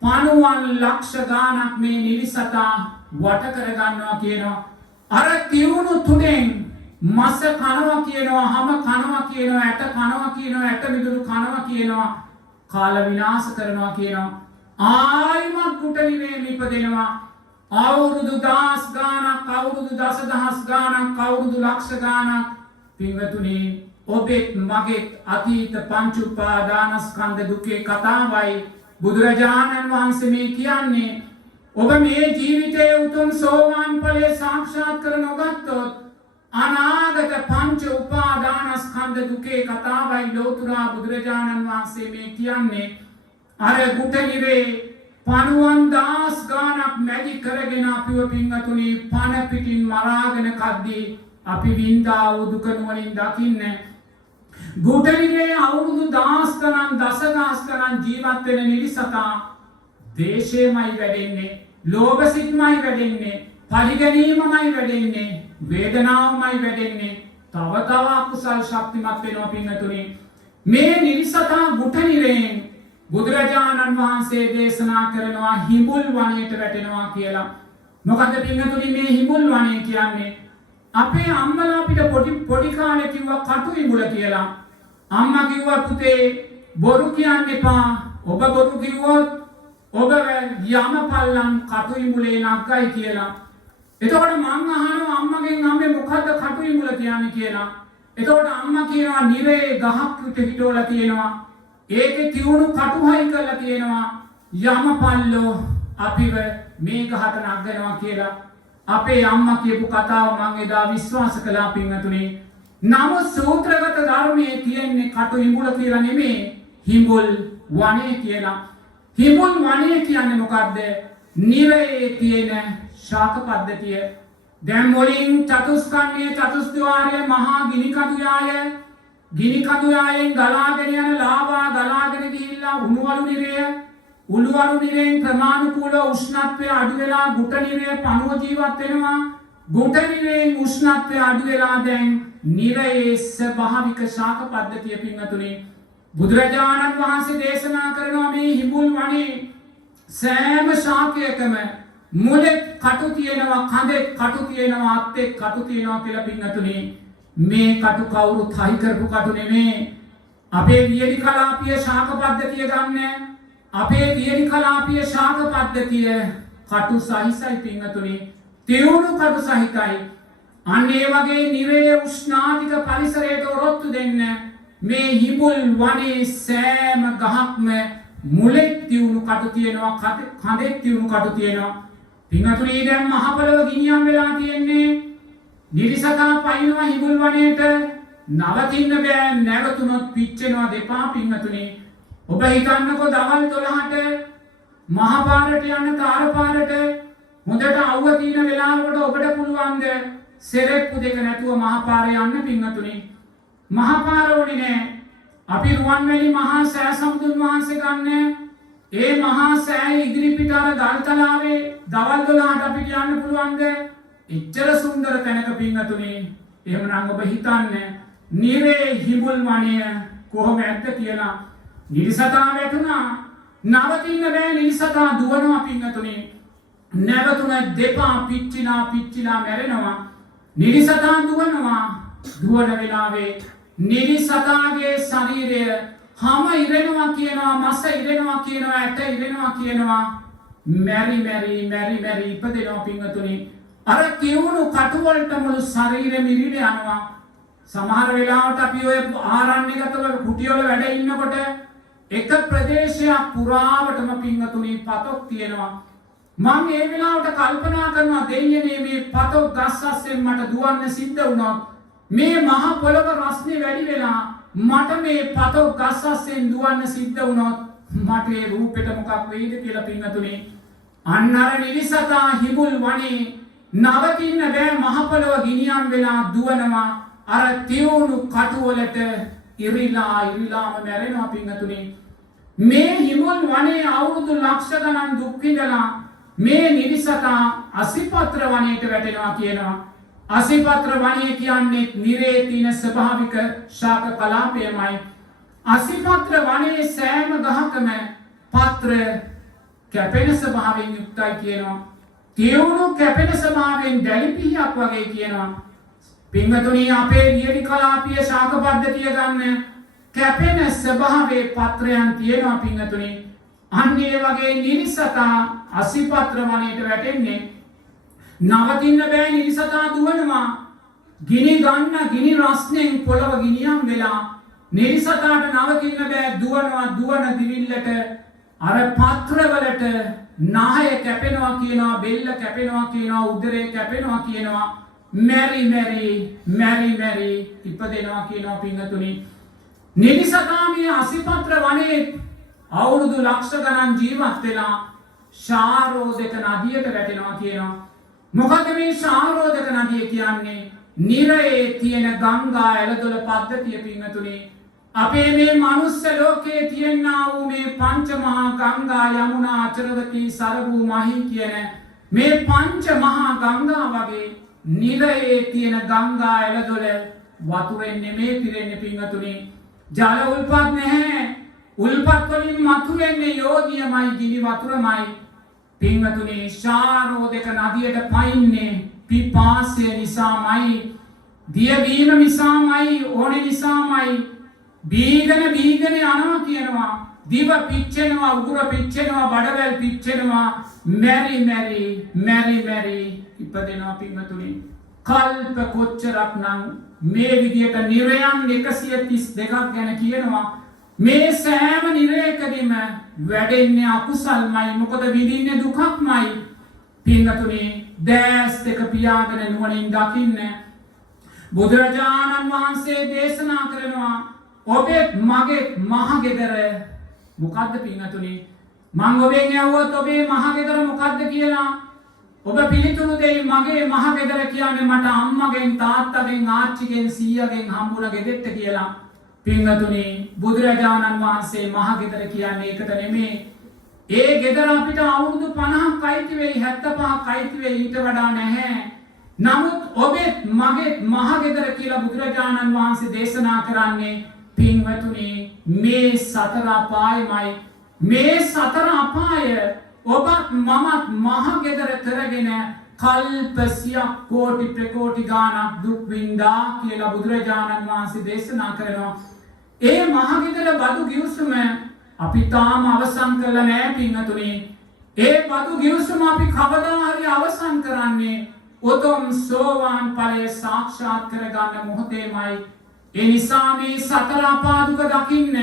පණුවන් ලක්ෂ ගානක් මේ නිරිසතා වට කරගන්නවා කියනවා. අර තියුණු තුඩෙන් මස කනවා කියනවා, හම කනවා කියනවා, ඇට කනවා කියනවා, ඇට මිදුළු කනවා කියනවා, කාල විනාශ කරනවා කියනවා. ආයිමත් ගුට නිරයෙන් ඉපදෙනවා. අවුරුදු දහස් ගානක්, අවුරුදු දසදහස් ගානක්, අවුරුදු ලක්ෂ ගානක් පින්වතුනි ඔබෙත් මගෙත් අතීත පංච උපාදානස්කන්ධ දුකේ කතාවයි බුදුරජාණන් වහන්සේ මේ කියන්නේ. ඔබ මේ ජීවිතයේ උතුම් සෝවාන් ඵලය සාක්ෂාත් කර නොගත්තොත් අනාගත පංච උපාදානස්කන්ධ දුකේ කතාවයි ලෝතුරා බුදුරජාණන් වහන්සේ මේ කියන්නේ. අර ගුට නිරේ පණුවන් දහස් ගානක් මැදි කරගෙන අපිව පින්වතුනි පණ පිටින් මරාගෙන කද්දී අපි වින්දා වූ දුක නුවණින් දකින්න. ගුට නිරේ අවුරුදු දහස් ගණන් දසදහස් ගණන් ජීවත් වෙන නිරිසතා දේශයමයි වැඩෙන්නේ, ලෝභ සිත්මයි වැඩෙන්නේ, පරිගැනීමමයි වැඩෙන්නේ, වේදනාවමයි වැඩෙන්නේ, තව තව අකුසල් ශක්තිමත් වෙනවා පින්වතුනි. මේ නිරිසතා ගුටනිරෙන් බුදුරජාණන් වහන්සේ දේශනා කරනවා හිඹුල් වනයේට වැටෙනවා කියලා. මොකද පින්වතුනි මේ හිඹුල් වනය කියන්නේ අපේ අම්මලා අපිට පොඩි කාලේ කිව්වා කටු හිඹුල කියලා. අම්මා කිව්වා පුතේ බොරු කියන්න එපා. ඔබ බොරු කිව්වොත් ඔබ යමපල්ලන් කටු හිඹුලේ නක්කයි කියලා. එතකොට මං අහනවා අම්මගෙන් අම්මේ මොකද්ද කටු හිඹුල කියන්නේ කියලා. එතකොට අම්මා කියනවා නිරේ ගහක් විතර හිටවලා තියෙනවා. ඒකේ තියුණු කටුහයි කරලා තියෙනවා. යමපල්ලෝ අපිව මේ ගහට නගනවා කියලා. අපේ අම්මා කියපු කතාව මම එදා විශ්වාස කළා පින්වතුනි. නමුත් සූත්‍රගත ධර්මයේ තියෙන්නේ කටු හිඹුල කියලා නෙමෙයි, හිඹුල් වනය කියලා. හිඹුල් වනය කියන්නේ මොකද්ද? නිරයේ තියෙන ශාක පද්ධතිය. දැන් මුලින් චතුස්කන්ධයේ චතුස්ද්වාරය මහා ගිනි කඳු යායෙන් ගලාගෙන යන ලාවා ගලාගෙන ගිහිල්ලා උණුවලු නිරය, උළුවලු නිරයෙන් ක්‍රමානුකූල උෂ්ණත්වය අඩු වෙලා ගුට නිරය පණුව ජීවත් වෙනවා. ගුට නිරයෙන් උෂ්ණත්වය අඩු වෙලා දැන් නිරයේ ස්වභාවික ශාක පද්ධතිය පින්වතුනි. බුදුරජාණන් වහන්සේ දේශනා කරනවා මේ හිඹුල් වනේ සෑම ශාකයකම මුලෙත් කටු තියෙනවා, කඳෙත් කටු තියෙනවා, අත්තෙත් කටු තියෙනවා කියලා පින්වතුනි. මේ කටු කවුරුත් හයි කරපු කටු නෙමේ. අපේ වියලි කලාපීය ශාක පද්ධතිය ගන්න. අපේ වියලි කලාපීය ශාක පද්ධතිය කටු සහිතයි පින්වතුනි. තියුණු කටු සහිතයි. අන්න ඒ වගේ නිරේ උෂ්ණාධික පරිසරයට ඔරොත්තු දෙන්න මේ හිඹුල් වනේ සෑම ගහක්ම මුලෙත් තියුණු කටු තියෙනවා, කඳෙත් තියුණු කටු තියෙනවා. පින්වතුනි දැන් මහ පොළව ගිනියම් වෙලා තියෙන්නේ. නිරිසතා පයින්නවා හිඹුල් වනයේට. නවතින්න බෑ, නැවතුනොත් පිච්චෙනවා දෙපා පින්වතුනි. ඔබ හිතන්නකෝ දවල් 12ට මහ පාරට යන තාර පාරට හොඳට අවුව තියෙන වෙලාවකට ඔබට පුළුවන්ද සෙරෙප්පු දෙක නැතුව මහ පාරේ යන්න පින්වතුනි? මහ පාර ඕනේ නෑ. අපි රුවන්වැලි මහා සෑ සමුදුන් වහන්සේ ගන්න. ඒ මහා සෑය ඉදිරිපිට අර ගල්තලාවේ දවල් 12ට අපිට යන්න පුළුවන්ද? එච්චර සුන්දර තැනක පින්වතුනි. එහෙමනම් ඔබ හිතන්න නිරේ හිඹුල් වනය කොහොම ඇද්ද කියලා. නිරිසතා වැටුණා, නවතින්න බෑ, නිරිසතා දුවනවා පින්වතුනි. නැවතුන දෙපා පිච්චිලා මැරෙනවා. නිරිසතා දුවනවා. දුවන වෙලාවේ නිරිසතාගේ ශරීරය හැම ඉරෙනවා කියනවා, මස ඉරෙනවා කියනවා, ඇට ඉරෙනවා කියනවා. මැරි ඉපදෙනවා පින්වතුනි. අර කියවුණු කටු වලට මුළු ශරීරෙම ඉරිල යනවා. සමහර වෙලාවට අපි ඔය ආරණ්‍යගතව කුටිවල වැඩ ඉන්නකොට එක ප්‍රදේශයක් පුරාවටම පින්වතුනි පතොක් තියෙනවා. මම ඒ වෙලාවට කල්පනා කරනවා දෙයියනේ මේ පතොක් ගස් අස්සෙන් මට දුවන්න සිද්ධ වුණොත්, මේ මහ පොළව රස්නේ වැඩි වෙලා මට මේ පතොක් ගස් අස්සෙන් දුවන්න සිද්ධ වුණොත් මට ඒ රූපෙට මොකක් වෙයිද කියලා පින්වතුනි. අන්න අර නිරිසතා හිඹුල් වනේ නවතින්න බෑ, මහ පොළව ගිනියම් වෙලා දුවනවා. අර තියුණු කටු වලට ඉරිලාම මැරෙනවා පින්වතුනි. මේ හිඹුල් වනේ අවුරුදු ලක්ෂ ගණන් දුක් විඳලා මේ නිරිසතා අසිපත්‍ර වනයේට වැටෙනවා කියනවා. අසිපත්‍ර වනය කියන්නේ නිරේ තියෙන ස්වභාවික ශාක කලාපයමයි. අසිපත්‍ර වනයේ සෑම ගහකම පත්‍ර කැපෙන ස්වභාවයෙන් යුක්තයි කියනවා. තියුණු කැපෙන ස්වභාවයෙන් දැලි පිහියක් වගේ කියනවා. පින්වතුනි අපේ වියලි කලාපීය ශාක පද්ධතිය ගන්න කැපෙන ස්වභාවයේ පත්‍රයන් තියෙනවා පින්වතුනි. අන්න ඒ වගේ නිරිසතා අසිපත්‍ර වනයේට වැටෙන්නේ. නවතින්න බෑ, නිරිසතා දුවනවා. ගිනි ගිනි රස්නෙන් පොළව ගිනියම් වෙලා නිරිසතාට නවතින්න බෑ, දුවන දිවිල්ලට අර පත්‍රවලට නාය කැපෙනවා කියනවා, බෙල්ල කැපෙනවා කියනවා, උදරය කැපෙනවා කියනවා. මැරි ඉපදෙනවා කියනවා පින්වතුනි. නිරිසතා මේ අසිපත්‍ර වනයේ අවුරුදු ලක්ෂ ගණන් ජීවත් වෙලා ශාරෝදක නදියට වැටෙනවා කියනවා. මොකද මේ ශාරෝදක නදිය කියන්නේ? නිරයේ තියෙන ගංගා ඇලදොල පද්ධතිය පින්වතුනි. අපේ මේ මනුස්ස ලෝකයේ තියෙනා වූ මේ පංච මහා ගංගා, යමුනා, අචරවතී, සරබු, මහී කියන මේ පංච මහා ගංගා වගේ නිරයේ තියෙන ගංගා එළදොල වතුරෙන් නෙමේ පිරෙන්නේ පිංගතුනි. ජල උල්පත් නැහැ. උල්පත් වලින් මතුවෙන්නේ යෝධියමයි ගිනි වතුරමයි. පිංගතුනි ශාරෝදක නදියට පයින්නේ පිපාසය නිසාමයි. දියවීම නිසාමයි. ඕනෙ නිසාමයි. බීගන යනවා කියනවා. දිව පිච්චෙනවා, උගුර පිච්චෙනවා, බඩවැල් පිච්චෙනවා. මැරි ඉපදෙනවා පිංගතුනි. කල්ප කොච්චරක්නම් මේ විදියට නිරයන් 132ක් ගැන කියනවා. මේ සෑම නිරයකදීම වැඩෙන්නේ අකුසල්මයි. මොකද විඳින්නේ දුකක්මයි. පිංගතුනි දැස් දෙක පියාගෙන නුවණින් දකින්න. බුදුරජාණන් වහන්සේ දේශනා කරනවා ඔබේ මගේ මහගෙදර මොකද්ද පිංගතුනි? මං ඔබෙන් ඇහුවොත් ඔබේ මහගෙදර මොකද්ද කියලා ඔබ පිළිතුරු දෙයි මගේ මහගෙදර කියන්නේ මට අම්මගෙන් තාත්තගෙන් ආච්චිගෙන් සීයාගෙන් හම්බුන ගෙදෙට්ට කියලා. පිංගතුනි බුදුරජාණන් වහන්සේ මහගෙදර කියන්නේ ඒකට නෙමේ. ඒ ගෙදර අපිට අවුරුදු 50ක් අයිති වෙයි, 75ක් අයිති වෙයි, ඊට වඩා නැහැ. නමුත් ඔබේ මගේ මහගෙදර කියලා බුදුරජාණන් වහන්සේ දේශනා කරන්නේ පින්වතුනි මේ සතර අපායමයි. මේ සතර අපාය ඔබත් මමත් මහගෙදර කරගෙන කල්ප සියක් කෝටි ප්‍රකෝටි ගානක් දුක් විඳා කියලා බුදුරජාණන් වහන්සේ දේශනා කරනවා. ඒ මහගෙදර බදු ගිවිසුම අපි තාම අවසන් කරලා නැහැ පින්වතුනි. ඒ බදු ගිවිසුම අපි කවදා හරි අවසන් කරන්නේ උතුම් සෝවාන් ඵලය සාක්ෂාත් කරගන්න මොහොතේමයි. ඒ නිසා මේ සතර අපා දුක දකින්න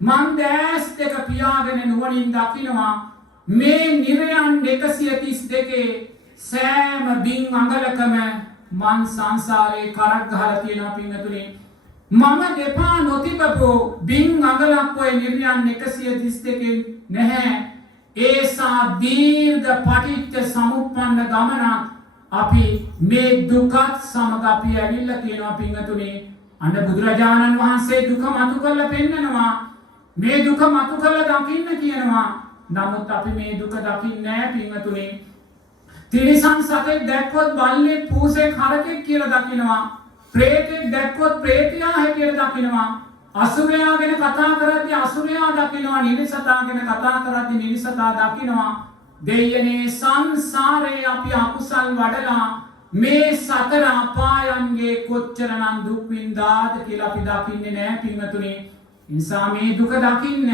මන් දැස් දෙක පියාගෙන නුවණින් දකිනවා. මේ නිරයන් 132 සෑම බින් අඟලකම මන් සංසාරේ කරක් ගහලා තියෙනවා පින්වතුනි. මම දෙපා නොතිබපු බින් අඟලක් ඔය නිරයන් 132 නැහැ. ඒසා දීර්ඝ පටිච්ච සමුප්පන්න ගමනක් අපි මේ දුකත් සමග අපි ඇවිල්ලා තියෙනවා පින්වතුනි. අන්න බුදුරජාණන් වහන්සේ දුක මතු කරලා පෙන්නනවා. මේ දුක මතු කරලා දකින්න කියනවා. නමුත් අපි මේ දුක දකින්නේ නැහැ පින්වතුනි. තිරිසන් සතෙක් දැක්කොත් බල්ලෙක් පූසෙක් හරකෙක් කියලා දකිනවා. ප්‍රේතෙක් දැක්කොත් ප්‍රේතියා හැටියට දකිනවා. අසුරයා ගැන කතා කරද්දී අසුරයා දකිනවා. නිරිසතා ගැන කතා කරද්දී නිරිසතා දකිනවා. දෙයනේ සංසාරේ අපි අකුසල් වඩලා මේ සතර අපායන්ගේ කොච්චරනම් දුක් විඳාද කියලා අපි දකින්නේ නැහැ පින්වතුනි. නිසා මේ දුක දකින්න,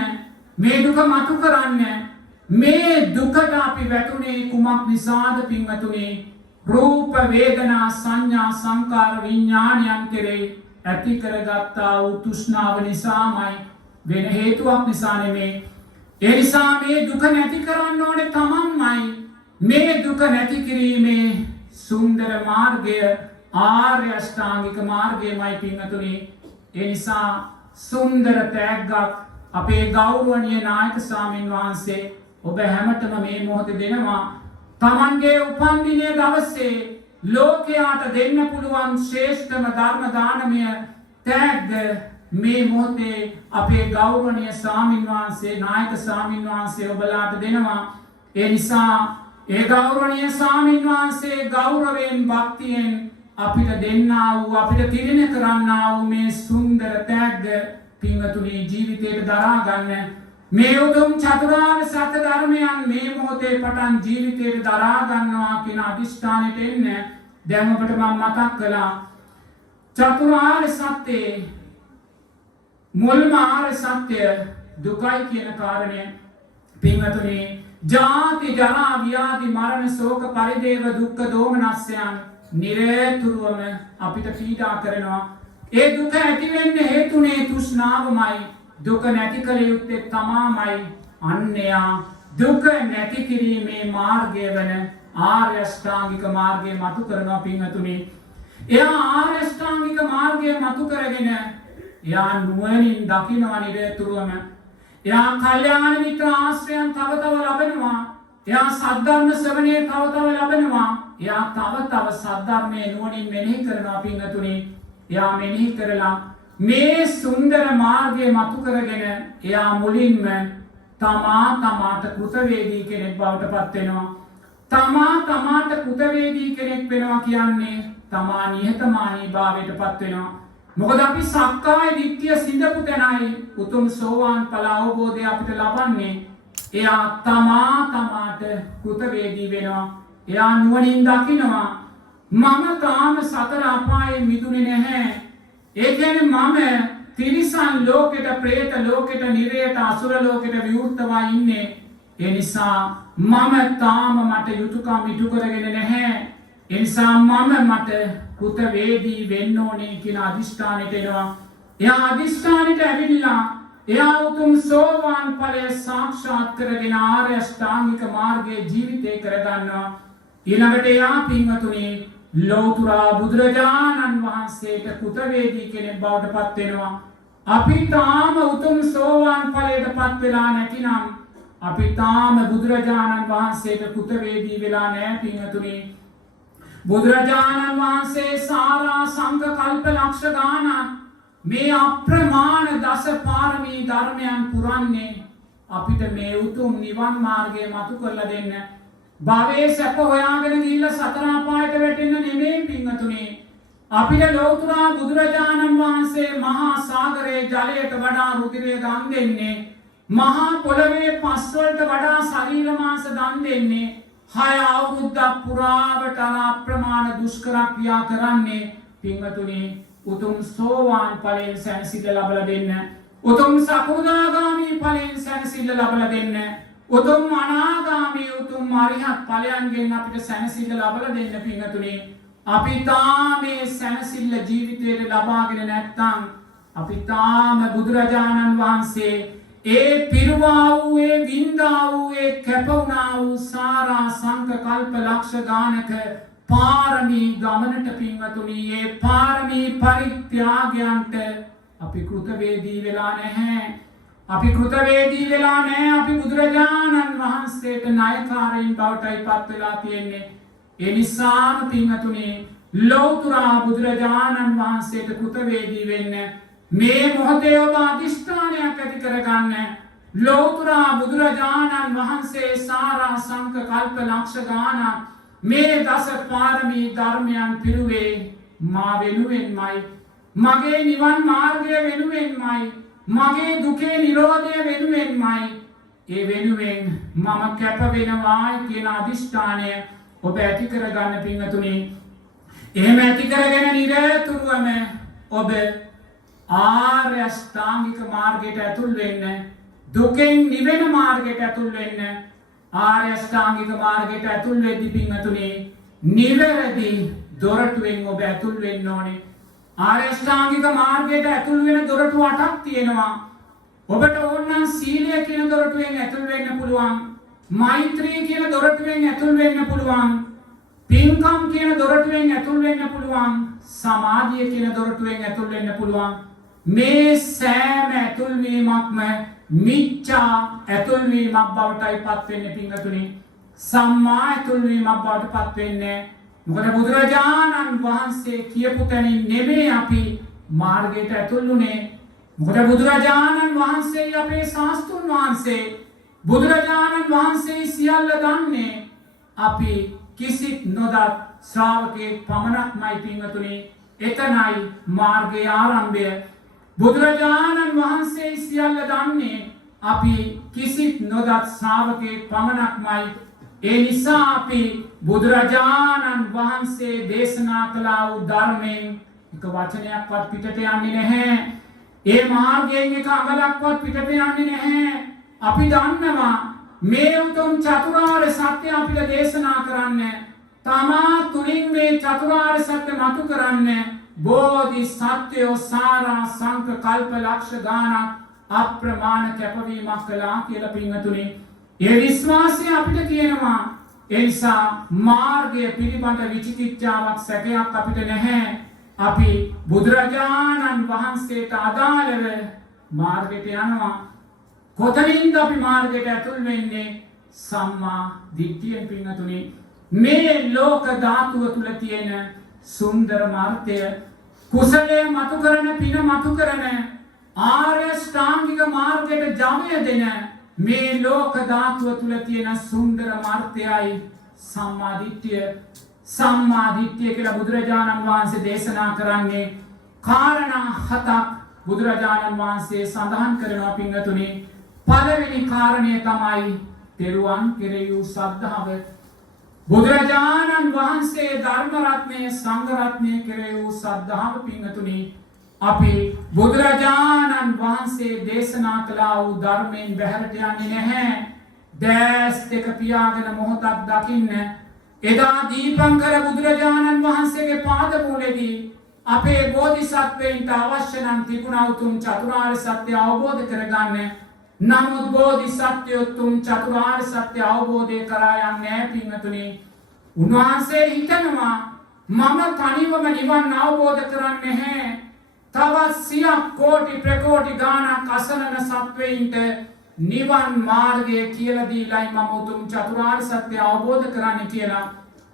මේ දුක මතු කරන්න. මේ දුකට අපි වැටුනේ කුමක් නිසාද පින්වතුනි? රූප වේදනා සංඥා සංකාර විඥානයන් කෙරෙහි ඇති කරගත්තා වූ තෘෂ්ණාව නිසාමයි. වෙන හේතුවක් නිසා නෙමෙයි. ඒ නිසා මේ දුක නැති කරන්න ඕනේ තමන්මයි. මේ දුක නැති කිරීමේ සුන්දර මාර්ගය ආර්ය අෂ්ටාංගික මාර්ගයමයි පින්වතුනි. ඒ නිසා සුන්දර තෑග්ගක් අපේ ගෞරවනීය නායක ස්වාමින් වහන්සේ ඔබ හැමතෙම මේ මොහොතේ දෙනවා. තමන්ගේ උපන්දිනයේ දවසේ ලෝකයාට දෙන්න පුළුවන් ශ්‍රේෂ්ඨම ධර්ම දානමය තෑග්ග මේ මොහොතේ අපේ ගෞරවනීය ස්වාමින් වහන්සේ නායක ස්වාමින් වහන්සේ ඔබලාට දෙනවා. ඒ නිසා ඒ ගෞරවනීය ස්වාමින් වහන්සේ ගෞරවයෙන් භක්තියෙන් අපිට දෙන්නා වූ අපිට තිරණ කරන්නා වූ මේ සුන්දර තෑග්ග පින්වතුනි ජීවිතයට දරා ගන්න. මේ උතුම් චතුරාර්ය සත්‍ය ධර්මයන් මේ මොහොතේ පටන් ජීවිතයට දරා ගන්නවා කියන අදිෂ්ඨානෙට එන්න දැන් ඔබට මම මතක් කළා. චතුරාර්ය සත්‍යේ මුල්ම ආර්ය සත්‍ය දුකයි කියන කාරණය පින්වතුනි. ජාති ජරා ව්‍යාධි මරණ ශෝක පරිදේව දුක්ඛ දෝමනස්යන් නිරතුරුවම අපිට පීඩා කරනවා. ඒ දුක ඇති වෙන්න හේතුනේ තෘෂ්ණාවමයි. දුක නැති කළ යුත්තේ තමාමයි. අන්‍යයා දුක නැති කිරීමේ මාර්ගය වන ආර්ය අෂ්ටාංගික මාර්ගය මතු කරනවා පින්වතුනි. එයා ආර්ය අෂ්ටාංගික මාර්ගය මතු කරගෙන එයා නුවණින් දකිනවා නිරතුරුවම. එයා කල්යාණ මිත්‍ර ආශ්‍රයන් තව තව ලබනවා. එයා සද්ධර්ම ශ්‍රවණය තව තව ලබනවා. එයා තව තව සද්ධර්මයේ නුවණින් මෙනෙහි කරනවා පින්වතුනි. එයා මෙනෙහි කරලා මේ සුන්දර මාර්ගය මතු කරගෙන එයා මුලින්ම තමාට කෘතවේදී කෙනෙක් බවට පත් වෙනවා. තමාට කෘතවේදී කෙනෙක් වෙනවා කියන්නේ තමා නිහතමානී භාවයට පත් වෙනවා. මොකද අපි සක්කාය දිට්ඨිය සිඳපු තැනයි උතුම් සෝවාන් ඵල අවබෝධය අපිට ලබන්නේ. එයා තමාට කෘතවේදී වෙනවා. එයා නුවණින් දකිනවා මම තාම සතර අපායේ මිදුනේ නැහැ. ඒ කියන්නේ මම තිරිසන් ලෝකෙට, പ്രേත ලෝකෙට, නිරයට, අසුර ලෝකෙට විවෘතව ඉන්නේ. ඒ නිසා මම තාම මට යුතුයකම් ඉටු කරගෙන නැහැ. ඒ නිසා මට කෘතවේදී වෙන්න ඕනේ කියන අදිෂ්ඨානෙට එනවා. එයා අදිෂ්ඨානෙට ඇවිල්ලා එයා උතුම් සෝවාන් ඵලය සාක්ෂාත් කරගෙන ආර්ය අෂ්ටාංගික මාර්ගයේ ජීවිතේ කරගන්නවා. ඊළඟට එයා පින්වතුනි ලෞතර බුදුරජාණන් වහන්සේට කෘතවේදී කෙනෙක් බවට පත් වෙනවා. අපි තාම උතුම් සෝවාන් ඵලයට පත් වෙලා නැතිනම් අපි තාම බුදුරජාණන් වහන්සේට කෘතවේදී වෙලා නැහැ පින්වතුනි. බුදුරජාණන් වහන්සේ සාරා සංඝ කල්ප ලක්ෂ ගානක් මේ අප්‍රමාණ දස පාරමී ධර්මයන් පුරන්නේ අපිට මේ උතුම් නිවන් මාර්ගය මතු කරලා දෙන්න. භවයේ සැප හොයාගෙන ගිහිල්ලා සතර අපායට වැටෙන්න නෙමෙයි පින්වතුනි. අපිට ලෞතර බුදුරජාණන් වහන්සේ මහා සාගරයේ ජලයට වඩා රුධිරය දන් දෙන්නේ. මහා පොළවේ පස් වලට වඩා ශරීර මාංශ දන් දෙන්නේ. 6 අවුරුද්දක් පුරාවට අප්‍රමාණ දුෂ්කර ක්‍රියා කරන්නේ පින්වතුනි උතුම් සෝවාන් ඵලයෙන් සැනසෙල්ල ලබලා දෙන්න. උතුම් සකෘදාගාමී ඵලයෙන් සැනසෙල්ල ලබලා දෙන්න. උතුම් අනාගාමී උතුම් අරිහත් ඵලයන්ගෙන් අපිට සැනසෙල්ල ලබලා දෙන්න පින්වතුනි. අපි තාම මේ සැනසෙල්ල ජීවිතේට ලබාගෙන නැත්නම් අපි තාම බුදුරජාණන් වහන්සේ ඒ පිරුවා වූ ඒ වින්දා වූ ඒ කැපුණා වූ සාරා සංඝ කල්ප ලක්ෂ ගානක පාරමී ගමනට පින්වතුනි ඒ පාරමී පරිත්‍යාගයන්ට අපි කෘතවේදී වෙලා නැහැ. අපි කෘතවේදී වෙලා නැහැ. අපි බුදුරජාණන් වහන්සේට ණයකාරයින් බවටයි පත් වෙලා තියෙන්නේ. ඒ නිසාම පින්වතුනි ලෞතර බුදුරජාණන් වහන්සේට කෘතවේදී වෙන්න මේ මොහොතේ ඔබ අදිෂ්ඨානයක් ඇති කරගන්න. ලෞතර බුදුරජාණන් වහන්සේ සාරා සංඝ කල්ප ලක්ෂ ගානක් මේ දස පාරමී ධර්මයන් පිරුවේ මා වෙනුවෙන්මයි. මගේ නිවන් මාර්ගය වෙනුවෙන්මයි. මගේ දුකේ නිරෝධය වෙනුවෙන්මයි. ඒ වෙනුවෙන් මම කැප වෙනවා කියන අදිෂ්ඨානය ඔබ ඇති කරගන්න පින්වතුනි. එහෙම ඇති කරගෙන නිරතුරුවම ඔබ ආර්ය අෂ්ටාංගික මාර්ගයට ඇතුල් වෙන්න. දුකෙන් නිවෙන මාර්ගයට ඇතුල් වෙන්න. ආර්ය අෂ්ටාංගික මාර්ගයට ඇතුල් වෙද්දී පින්වතුනි නිවැරදි දොරටුවෙන් ඔබ ඇතුල් වෙන්න ඕනේ. ආර්ය අෂ්ටාංගික මාර්ගයට ඇතුල් වෙන දොරටු 8ක් තියෙනවා. ඔබට ඕන නම් සීලය කියන දොරටුවෙන් ඇතුල් වෙන්න පුළුවන්. මෛත්‍රී කියන දොරටුවෙන් ඇතුල් වෙන්න පුළුවන්. පින්කම් කියන දොරටුවෙන් ඇතුල් වෙන්න පුළුවන්. සමාධිය කියන දොරටුවෙන් ඇතුල් වෙන්න පුළුවන්. මේ සෑම ඇතුල්වීමක්ම මිච්ඡා ඇතුල්වීමක් බවටයි පත් වෙන්නේ පින්වතුනි. සම්මා ඇතුල්වීමක් බවට පත් වෙන්නේ. මොකද බුදුරජාණන් වහන්සේ කියපු තැනින් නෙමෙයි අපි මාර්ගයට ඇතුළුනේ. මොකද බුදුරජාණන් වහන්සේ අපේ ශාස්ත්‍රුන් වහන්සේ. බුදුරජාණන් වහන්සේ සියල්ල දන්නේ. අපි කිසිත් නොදත් ශ්‍රාවකයෙක් පමණක්මයි පින්වතුනි. එතනයි මාර්ගයේ ආරම්භය. බුදුරජාණන් වහන්සේ සියල්ල දන්නේ. අපි කිසිත් නොදත් ශ්‍රාවකයෙක් පමණක්මයි. ඒ නිසා අපි බුදුරජාණන් වහන්සේ දේශනා කළා වූ ධර්මයෙන් එක වචනයක්වත් පිටට යන්නේ නැහැ. ඒ මාර්ගයෙන් එක අඟලක්වත් පිටට යන්නේ නැහැ. අපි දන්නවා මේ උතුම් චතුරාර්ය සත්‍ය අපිට දේශනා කරන්න. තමා තුලින් මේ චතුරාර්ය සත්‍ය මතු කරන්න. බෝධි සත්‍යෝ සාරා සංඝ කල්ප ලක්ෂ ගානක් අප්‍රමාණ කැපවීමක් කළා කියලා පින්වතුනි. ඒ විශ්වාසය අපිට තියෙනවා. ඒ නිසා මාර්ගය පිළිබඳ විචිකිච්ඡාවක් සැකයක් අපිට නැහැ. අපි බුදුරජාණන් වහන්සේට අදාළව මාර්ගයට යනවා. කොතනින්ද අපි මාර්ගයට ඇතුල් වෙන්නේ? සම්මා දිට්ඨියෙන් පින්වතුනි. මේ ලෝක ධාතුව තුල තියෙන සුන්දර මාර්ගය කුසලයේ මතු කරන පින මතු කරන ආර්ය ශ්‍රාංගික මාර්ගයට ජවය දෙන මේ ලෝක ධාතුව තුල තියෙන සුන්දර මාර්ගයයි සම්මා දිට්ඨිය කියලා බුදුරජාණන් වහන්සේ දේශනා කරන්නේ කාරණා 7ක් බුදුරජාණන් වහන්සේ සඳහන් කරනවා පින්වතුනි. පළවෙනි කාරණය තමයි තෙරුවන් කෙරෙහි වූ ශ්‍රද්ධාව. බුදුරජාණන් වහන්සේ ධර්ම රත්නය සංඝ රත්නය කෙරෙහි වූ ශ්‍රද්ධාව පින්වතුනි. අපි බුදුරජාණන් වහන්සේ දේශනා කළා වූ ධර්මයෙන් බැහැරට යන්නේ නැහැ. දැස් දෙක පියාගෙන මොහොතක් දකින්න. එදා දීපංකර බුදුරජාණන් වහන්සේගේ පාදමූලෙදී අපේ බෝධිසත්වයින්ට අවශ්‍ය නම් තිබුණා උතුම් චතුරාර්ය සත්‍ය අවබෝධ කරගන්න. නමුත් බෝධිසත්වය උතුම් චතුරාර්ය සත්‍ය අවබෝධය කරා යන්නේ නැහැ පින්වතුනි. උන්වහන්සේ හිතනවා මම තනිවම නිවන් අවබෝධ කරන්නේ නැහැ. තවත් සියක් කෝටි ප්‍රකෝටි ගානක් අසලන සත්වයින්ට නිවන් මාර්ගය කියලා දීලායි මම උතුම් චතුරාර්ය සත්‍ය අවබෝධ කරන්නේ කියලා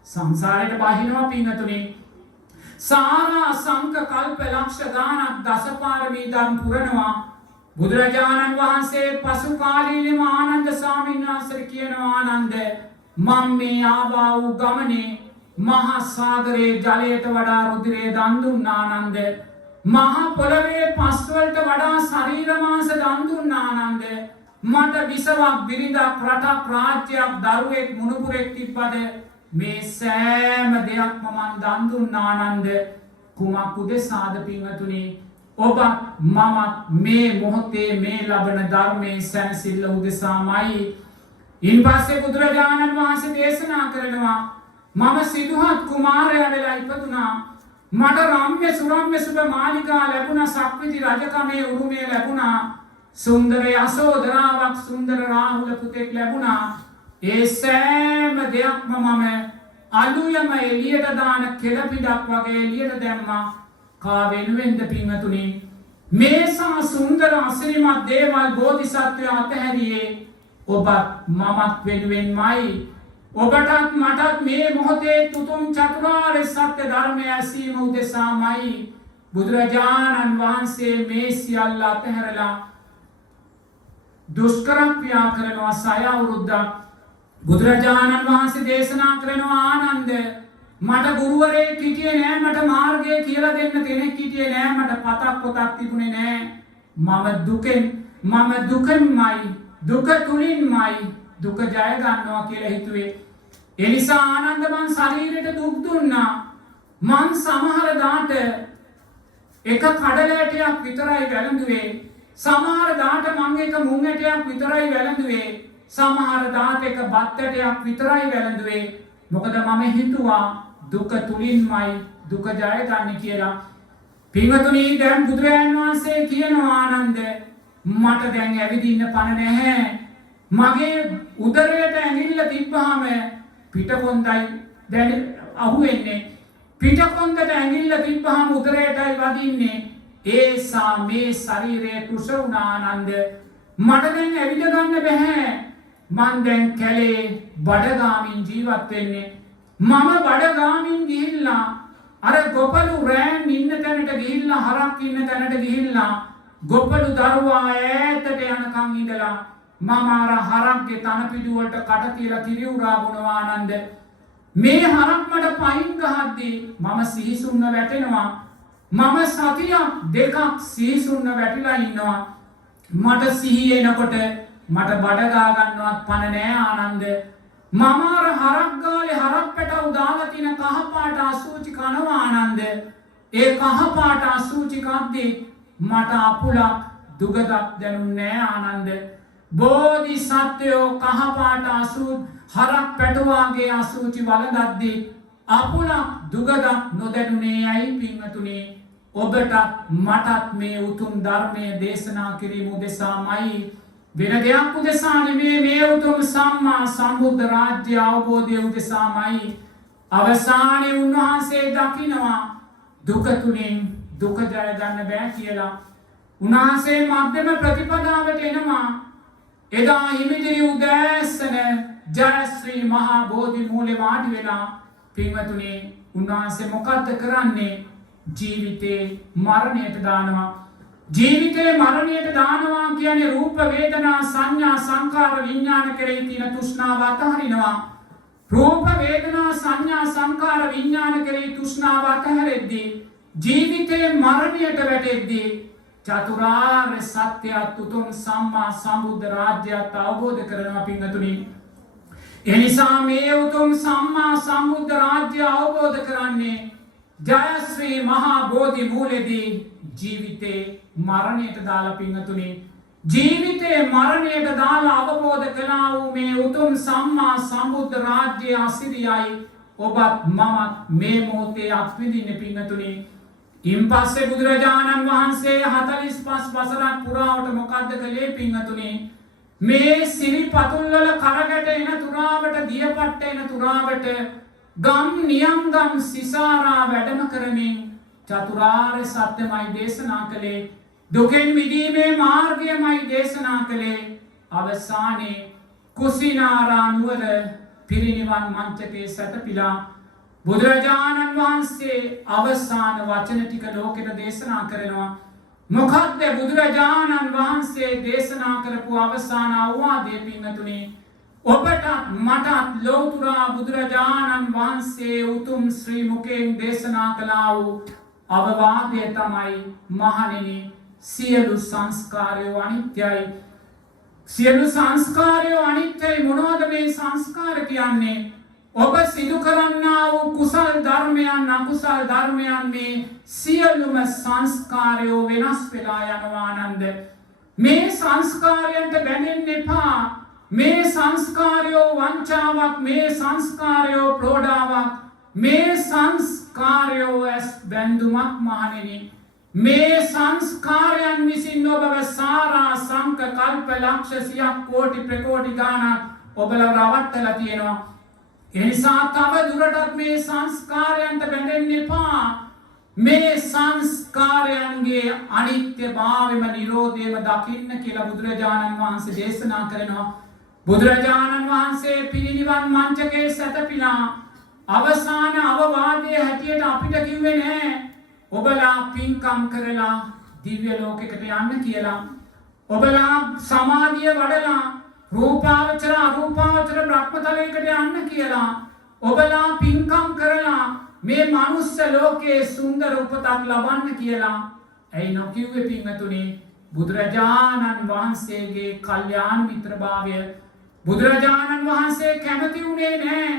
සංසාරයට බහිනවා පින්වතුනි. සාරා සංක කල්ප ලක්ෂ ගානක් දසපාරමී ධර්ම පුරනවා. බුදුරජාණන් වහන්සේ පසු කාලීනම ආනන්ද ස්වාමීන් වහන්සේට කියනවා ආනන්ද මම මේ ආවා වූ ගමනේ මහා සාගරයේ ජලයට වඩා රුධිරේ දන් දුන්නා ආනන්ද. මහා පොළවේ පස් වලට වඩා ශරීර මාංශ දන් දුන්නා ආනන්ද. මට විසවක් බිරිඳක් රටක් රාජ්‍යයක් දරුවෙක් මුණුපුරෙක් තිබ්බද මේ සෑම දෙයක්ම මන් දන් දුන්නා ආනන්ද. කුමක් උදෙසාද පින්වතුනි? ඔබ මමත් මේ මොහොතේ මේ ලබන ධර්මයේ සැනසෙල්ල උදෙසාමයි. ඉන්පස්සේ බුදුරජාණන් වහන්සේ දේශනා කරනවා මම සිදුහත් කුමාරයා වෙලා ඉපදුනා. මට රම්‍ය සුරම්‍ය සුබ මාලිකා ලැබුණා. සක්විති රජකමේ උරුමය ලැබුණා. සුන්දර යසෝදරාවක් සුන්දර රාහුල පුතෙක් ලැබුණා. ඒ සෑම දෙයක්ම මම අලුයම එළියට දාන කෙළපිඩක් වගේ එළියට දැම්මා. කා වෙනුවෙන්ද පින්වතුනි? මේසා සුන්දර අසිරිමත් දේවල් බෝධිසත්වය අතහැරියේ ඔබත් මමත් වෙනුවෙන්මයි. ඔබටත් මටත් මේ මොහොතේ උතුම් චතුරාර්ය සත්‍ය ධර්මය ඇසීම උදෙසාමයි බුදුරජාණන් වහන්සේ මේ සියල්ල අතහැරලා දුෂ්කර ක්‍රියා කරනවා 6 අවුරුද්දක්. බුදුරජාණන් වහන්සේ දේශනා කරනවා ආනන්ද මට ගුරුවරයෙක් හිටියේ නෑ. මට මාර්ගය කියලා දෙන්න කෙනෙක් හිටියේ නෑ. මට පතක් පොතක් තිබුණේ නෑ. මම දුකෙන්මයි දුක තුලින්මයි දුක ජය ගන්නවා කියලා හිතුවේ. ඒ නිසා ආනන්ද මං ශරීරයට දුක් දුන්නා. මං සමහර දාට එක කඩලැටයක් විතරයි වැළඳුවේ. සමහර දාට මං එක මුං ඇටයක් විතරයි වැළඳුවේ. සමහර දාට එක බත් ඇටයක් විතරයි වැළඳුවේ. මොකද මම හිතුවා දුක තුලින්මයි දුක ජය ගන්න කියලා. පින්වතුනි දැන් බුදුරජාණන් වහන්සේ කියනවා ආනන්ද මට දැන් ඇවිදින්න පණ නැහැ. මගේ උදරයට ඇඟිල්ල තිබ්බහම පිටකොන්දයි දැන් අහුවෙන්නේ. පිටකොන්දට ඇඟිල්ල තිබ්බහම උදරයටයි වදින්නේ. ඒසා මේ ශරීරයේ කුස වුණා ආනන්ද. මට දැන් ඇවිද ගන්න බෑ. මං දැන් කැලේ බඩගාමින් ජීවත් වෙන්නේ. මම බඩගාමින් ගිහිල්ලා අර ගොපලු රෑන් ඉන්න තැනට ගිහිල්ලා හරක් ඉන්න තැනට ගිහිල්ලා ගොපලු දරුවා ඈතට යනකම් ඉඳලා මම අර හරක්ගේ තනපිඩු වලට කට තියලා කිරි උරා බොනවා ආනන්ද. මේ හරක් මට පයින් ගහද්දී මම සිහිසුන්න වැටෙනවා. මම සතියක් දෙකක් සිහිසුන්න වැටිලා ඉන්නවා. මට සිහිය එනකොට මට බඩ ගා ගන්නවත් පණ නෑ ආනන්ද. මම අර හරක් ගාලේ හරක් පැටව දාලා තියෙන කහ පාට අසුචි කනවා ආනන්ද. ඒ කහ පාට අසුචි කද්දී මට අපුලක් දුගදක් දැනුන්නේ නෑ ආනන්ද. බෝධිසත්වයෝ කහ පාට අසුචි හරක් පැටවාගේ අසුචි වළඳද්දී අපුලක් දුගදක් නොදැනුනේ ඇයි පින්වතුනි? ඔබටත් මටත් මේ උතුම් ධර්මයේ දේශනා කිරීම උදෙසාමයි. වෙන දෙයක් උදෙසා නෙමෙයි. මේ උතුම් සම්මා සම්බුද්ධ රාජ්‍ය අවබෝධය උදෙසාමයි. අවසානයේ උන්වහන්සේ දකිනවා දුක තුලින් දුක ජය ගන්න බෑ කියලා. උන්වහන්සේ මධ්‍යම ප්‍රතිපදාවට එනවා. එදා හිමිදිරි උදෑසන ජයශ්‍රී මහා බෝධි මූලේ වාඩි වෙලා පින්වතුනි උන්වහන්සේ මොකද්ද කරන්නේ? ජීවිතේ මරණයට දානවා. ජීවිතේ මරණයට දානවා කියන්නේ රූප වේදනා සංඥා සංකාර විඥාන කෙරෙහි තියෙන තෘෂ්ණාව අතහරිනවා. රූප වේදනා සංඥා සංකාර විඥාන කෙරෙහි තෘෂ්ණාව අතහැරෙද්දී ජීවිතේ මරණයට වැටෙද්දී චතුරාර්ය සත්‍ය උතුම් සම්මා සම්බුද්ධ රාජ්‍යයත් අවබෝධ කරනවා පින්වතුනි. එනිසා මේ උතුම් සම්මා සම්බුද්ධ රාජ්‍ය අවබෝධ කරන්නේ ජයශ්‍රී මහා බෝධි මූලෙදී ජීවිතේ මරණයට දාලා පින්වතුනි. ජීවිතේ මරණයට දාලා අවබෝධ කළා වූ මේ උතුම් සම්මා සම්බුද්ධ රාජ්‍ය අසිරියයි ඔබත් මමත් මේ මොහොතේ අත්විඳින්නේ පින්වතුනි. ඉන්පස්සේ බුදුරජාණන් වහන්සේ 45 වසරක් පුරාවට මොකද්ද කළේ පින්වතුනි? මේ සිරිපතුල් වල කරකට එන තුරාවට දියපට්ට එන තුරාවට ගම් නියම්ගම් සිසාරා වැඩම කරමින් චතුරාර්ය සත්‍යමයි දේශනා කළේ. දුකෙන් මිදීමේ මාර්ගයමයි දේශනා කළේ. අවසානයේ කුසිනාරා නුවර පිරිනිවන් මංචකේ සැතපීලා බුදුරජාණන් වහන්සේ අවසාන වචන ටික ලෝකෙට දේශනා කරනවා. මොකද්ද බුදුරජාණන් වහන්සේ දේශනා කරපු අවසාන අවවාදය පින්වතුනි? ඔබට මටත් ලෝතුරා බුදුරජාණන් වහන්සේ උතුම් ශ්‍රී මුඛයෙන් දේශනා කළා වූ අවවාදය තමයි මහණෙනි, සියලු සංස්කාරයෝ අනිත්‍යයි. සියලු සංස්කාරයෝ අනිත්‍යයි. මොනවද මේ සංස්කාර කියන්නේ? ඔබ සිදු කරන්නා වූ කුසල් ධර්මයන් අකුසල් ධර්මයන් මේ සියලුම සංස්කාරයෝ වෙනස් වෙලා යනවා ආනන්ද. මේ සංස්කාරයන්ට බැඳෙන්න එපා. මේ සංස්කාරයෝ වංචාවක්, මේ සංස්කාරයෝ ප්‍රෝඩාවක්, මේ සංස්කාරයෝ ඇස් බැඳුමක් මහණෙනි. මේ සංස්කාරයන් විසින් ඔබව සාරා සංක කල්ප ලක්ෂ සියක් කෝටි ප්‍රකෝටි ගානක් ඔබව රවට්ටලා තියෙනවා. එනිසා තව දුරටත් මේ සංස්කාරයන්ට බැඳෙන්න එපා. මේ සංස්කාරයන්ගේ අනිත්‍යභාවයම නිරෝධයම දකින්න කියලා බුදුරජාණන් වහන්සේ දේශනා කරනවා. බුදුරජාණන් වහන්සේ පිරිනිවන් මංචකේ සැතපීලා අවසාන අවවාදයේ හැටියට අපිට කිව්වේ නෑ ඔබලා පින්කම් කරලා දිව්‍ය ලෝකයකට යන්න කියලා. ඔබලා සමාධිය වඩලා රූපාවචර අරූපාවචර බ්‍රහ්මතලයකට යන්න කියලා. ඔබලා පින්කම් කරලා මේ මනුස්ස ලෝකයේ සුන්දර උපතක් ලබන්න කියලා. ඇයි නොකිව්වේ පින්වතුනි? බුදුරජාණන් වහන්සේගේ කල්යාණ මිත්‍රභාවය බුදුරජාණන් වහන්සේ කැමති වුණේ නැහැ.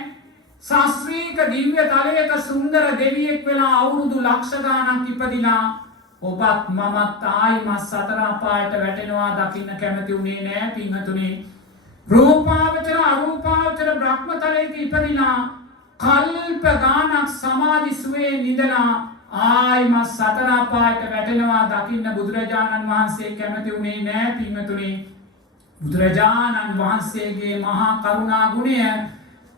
ශාස්ත්‍රීය දිව්‍ය තලයක සුන්දර දෙවියෙක් වෙලා අවුරුදු ලක්ෂ ගාණක් ඉපදිලා ඔබත් මමත් ආයිමත් සතර අපායට වැටෙනවා දකින්න කැමති වුණේ නැහැ පින්වතුනි. රූපාවචර අරූපාවචර බ්‍රහ්මතලයක ඉපදිලා කල්ප ගාණක් සමාධි සුවේ නිදලා ආයිමත් සතර අපායට වැටෙනවා දකින්න බුදුරජාණන් වහන්සේ කැමති වුණේ නැහැ පින්වතුනි. බුදුරජාණන් වහන්සේගේ මහා කරුණා ගුණය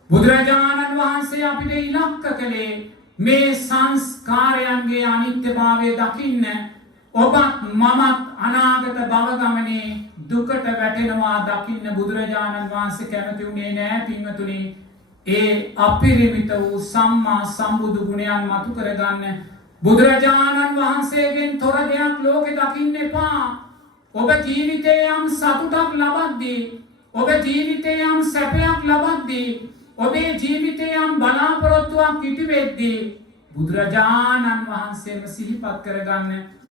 බුදුරජාණන් වහන්සේ අපිට ඉලක්ක කළේ මේ සංස්කාරයන්ගේ අනිත්‍යභාවය දකින්න. ඔබත් මමත් අනාගත භව ගමනේ දුකට වැටෙනවා දකින්න බුදුරජාණන් වහන්සේ කැමති වුණේ නැහැ පින්වතුනි. ඒ අපරිමිත වූ සම්මා සම්බුදු ගුණයන් මතු කරගන්න බුදුරජාණන් වහන්සේගෙන් තොර දෙයක් ලෝකෙ දකින්න එපා. ඔබ ජීවිතේ යම් සතුටක් ලබද්දී, ඔබ ජීවිතේ යම් සැපයක් ලබද්දී, ඔබේ ජීවිතේ යම් බලාපොරොත්තුවක් ඉටු වෙද්දී බුදුරජාණන් වහන්සේම සිහිපත් කරගන්න.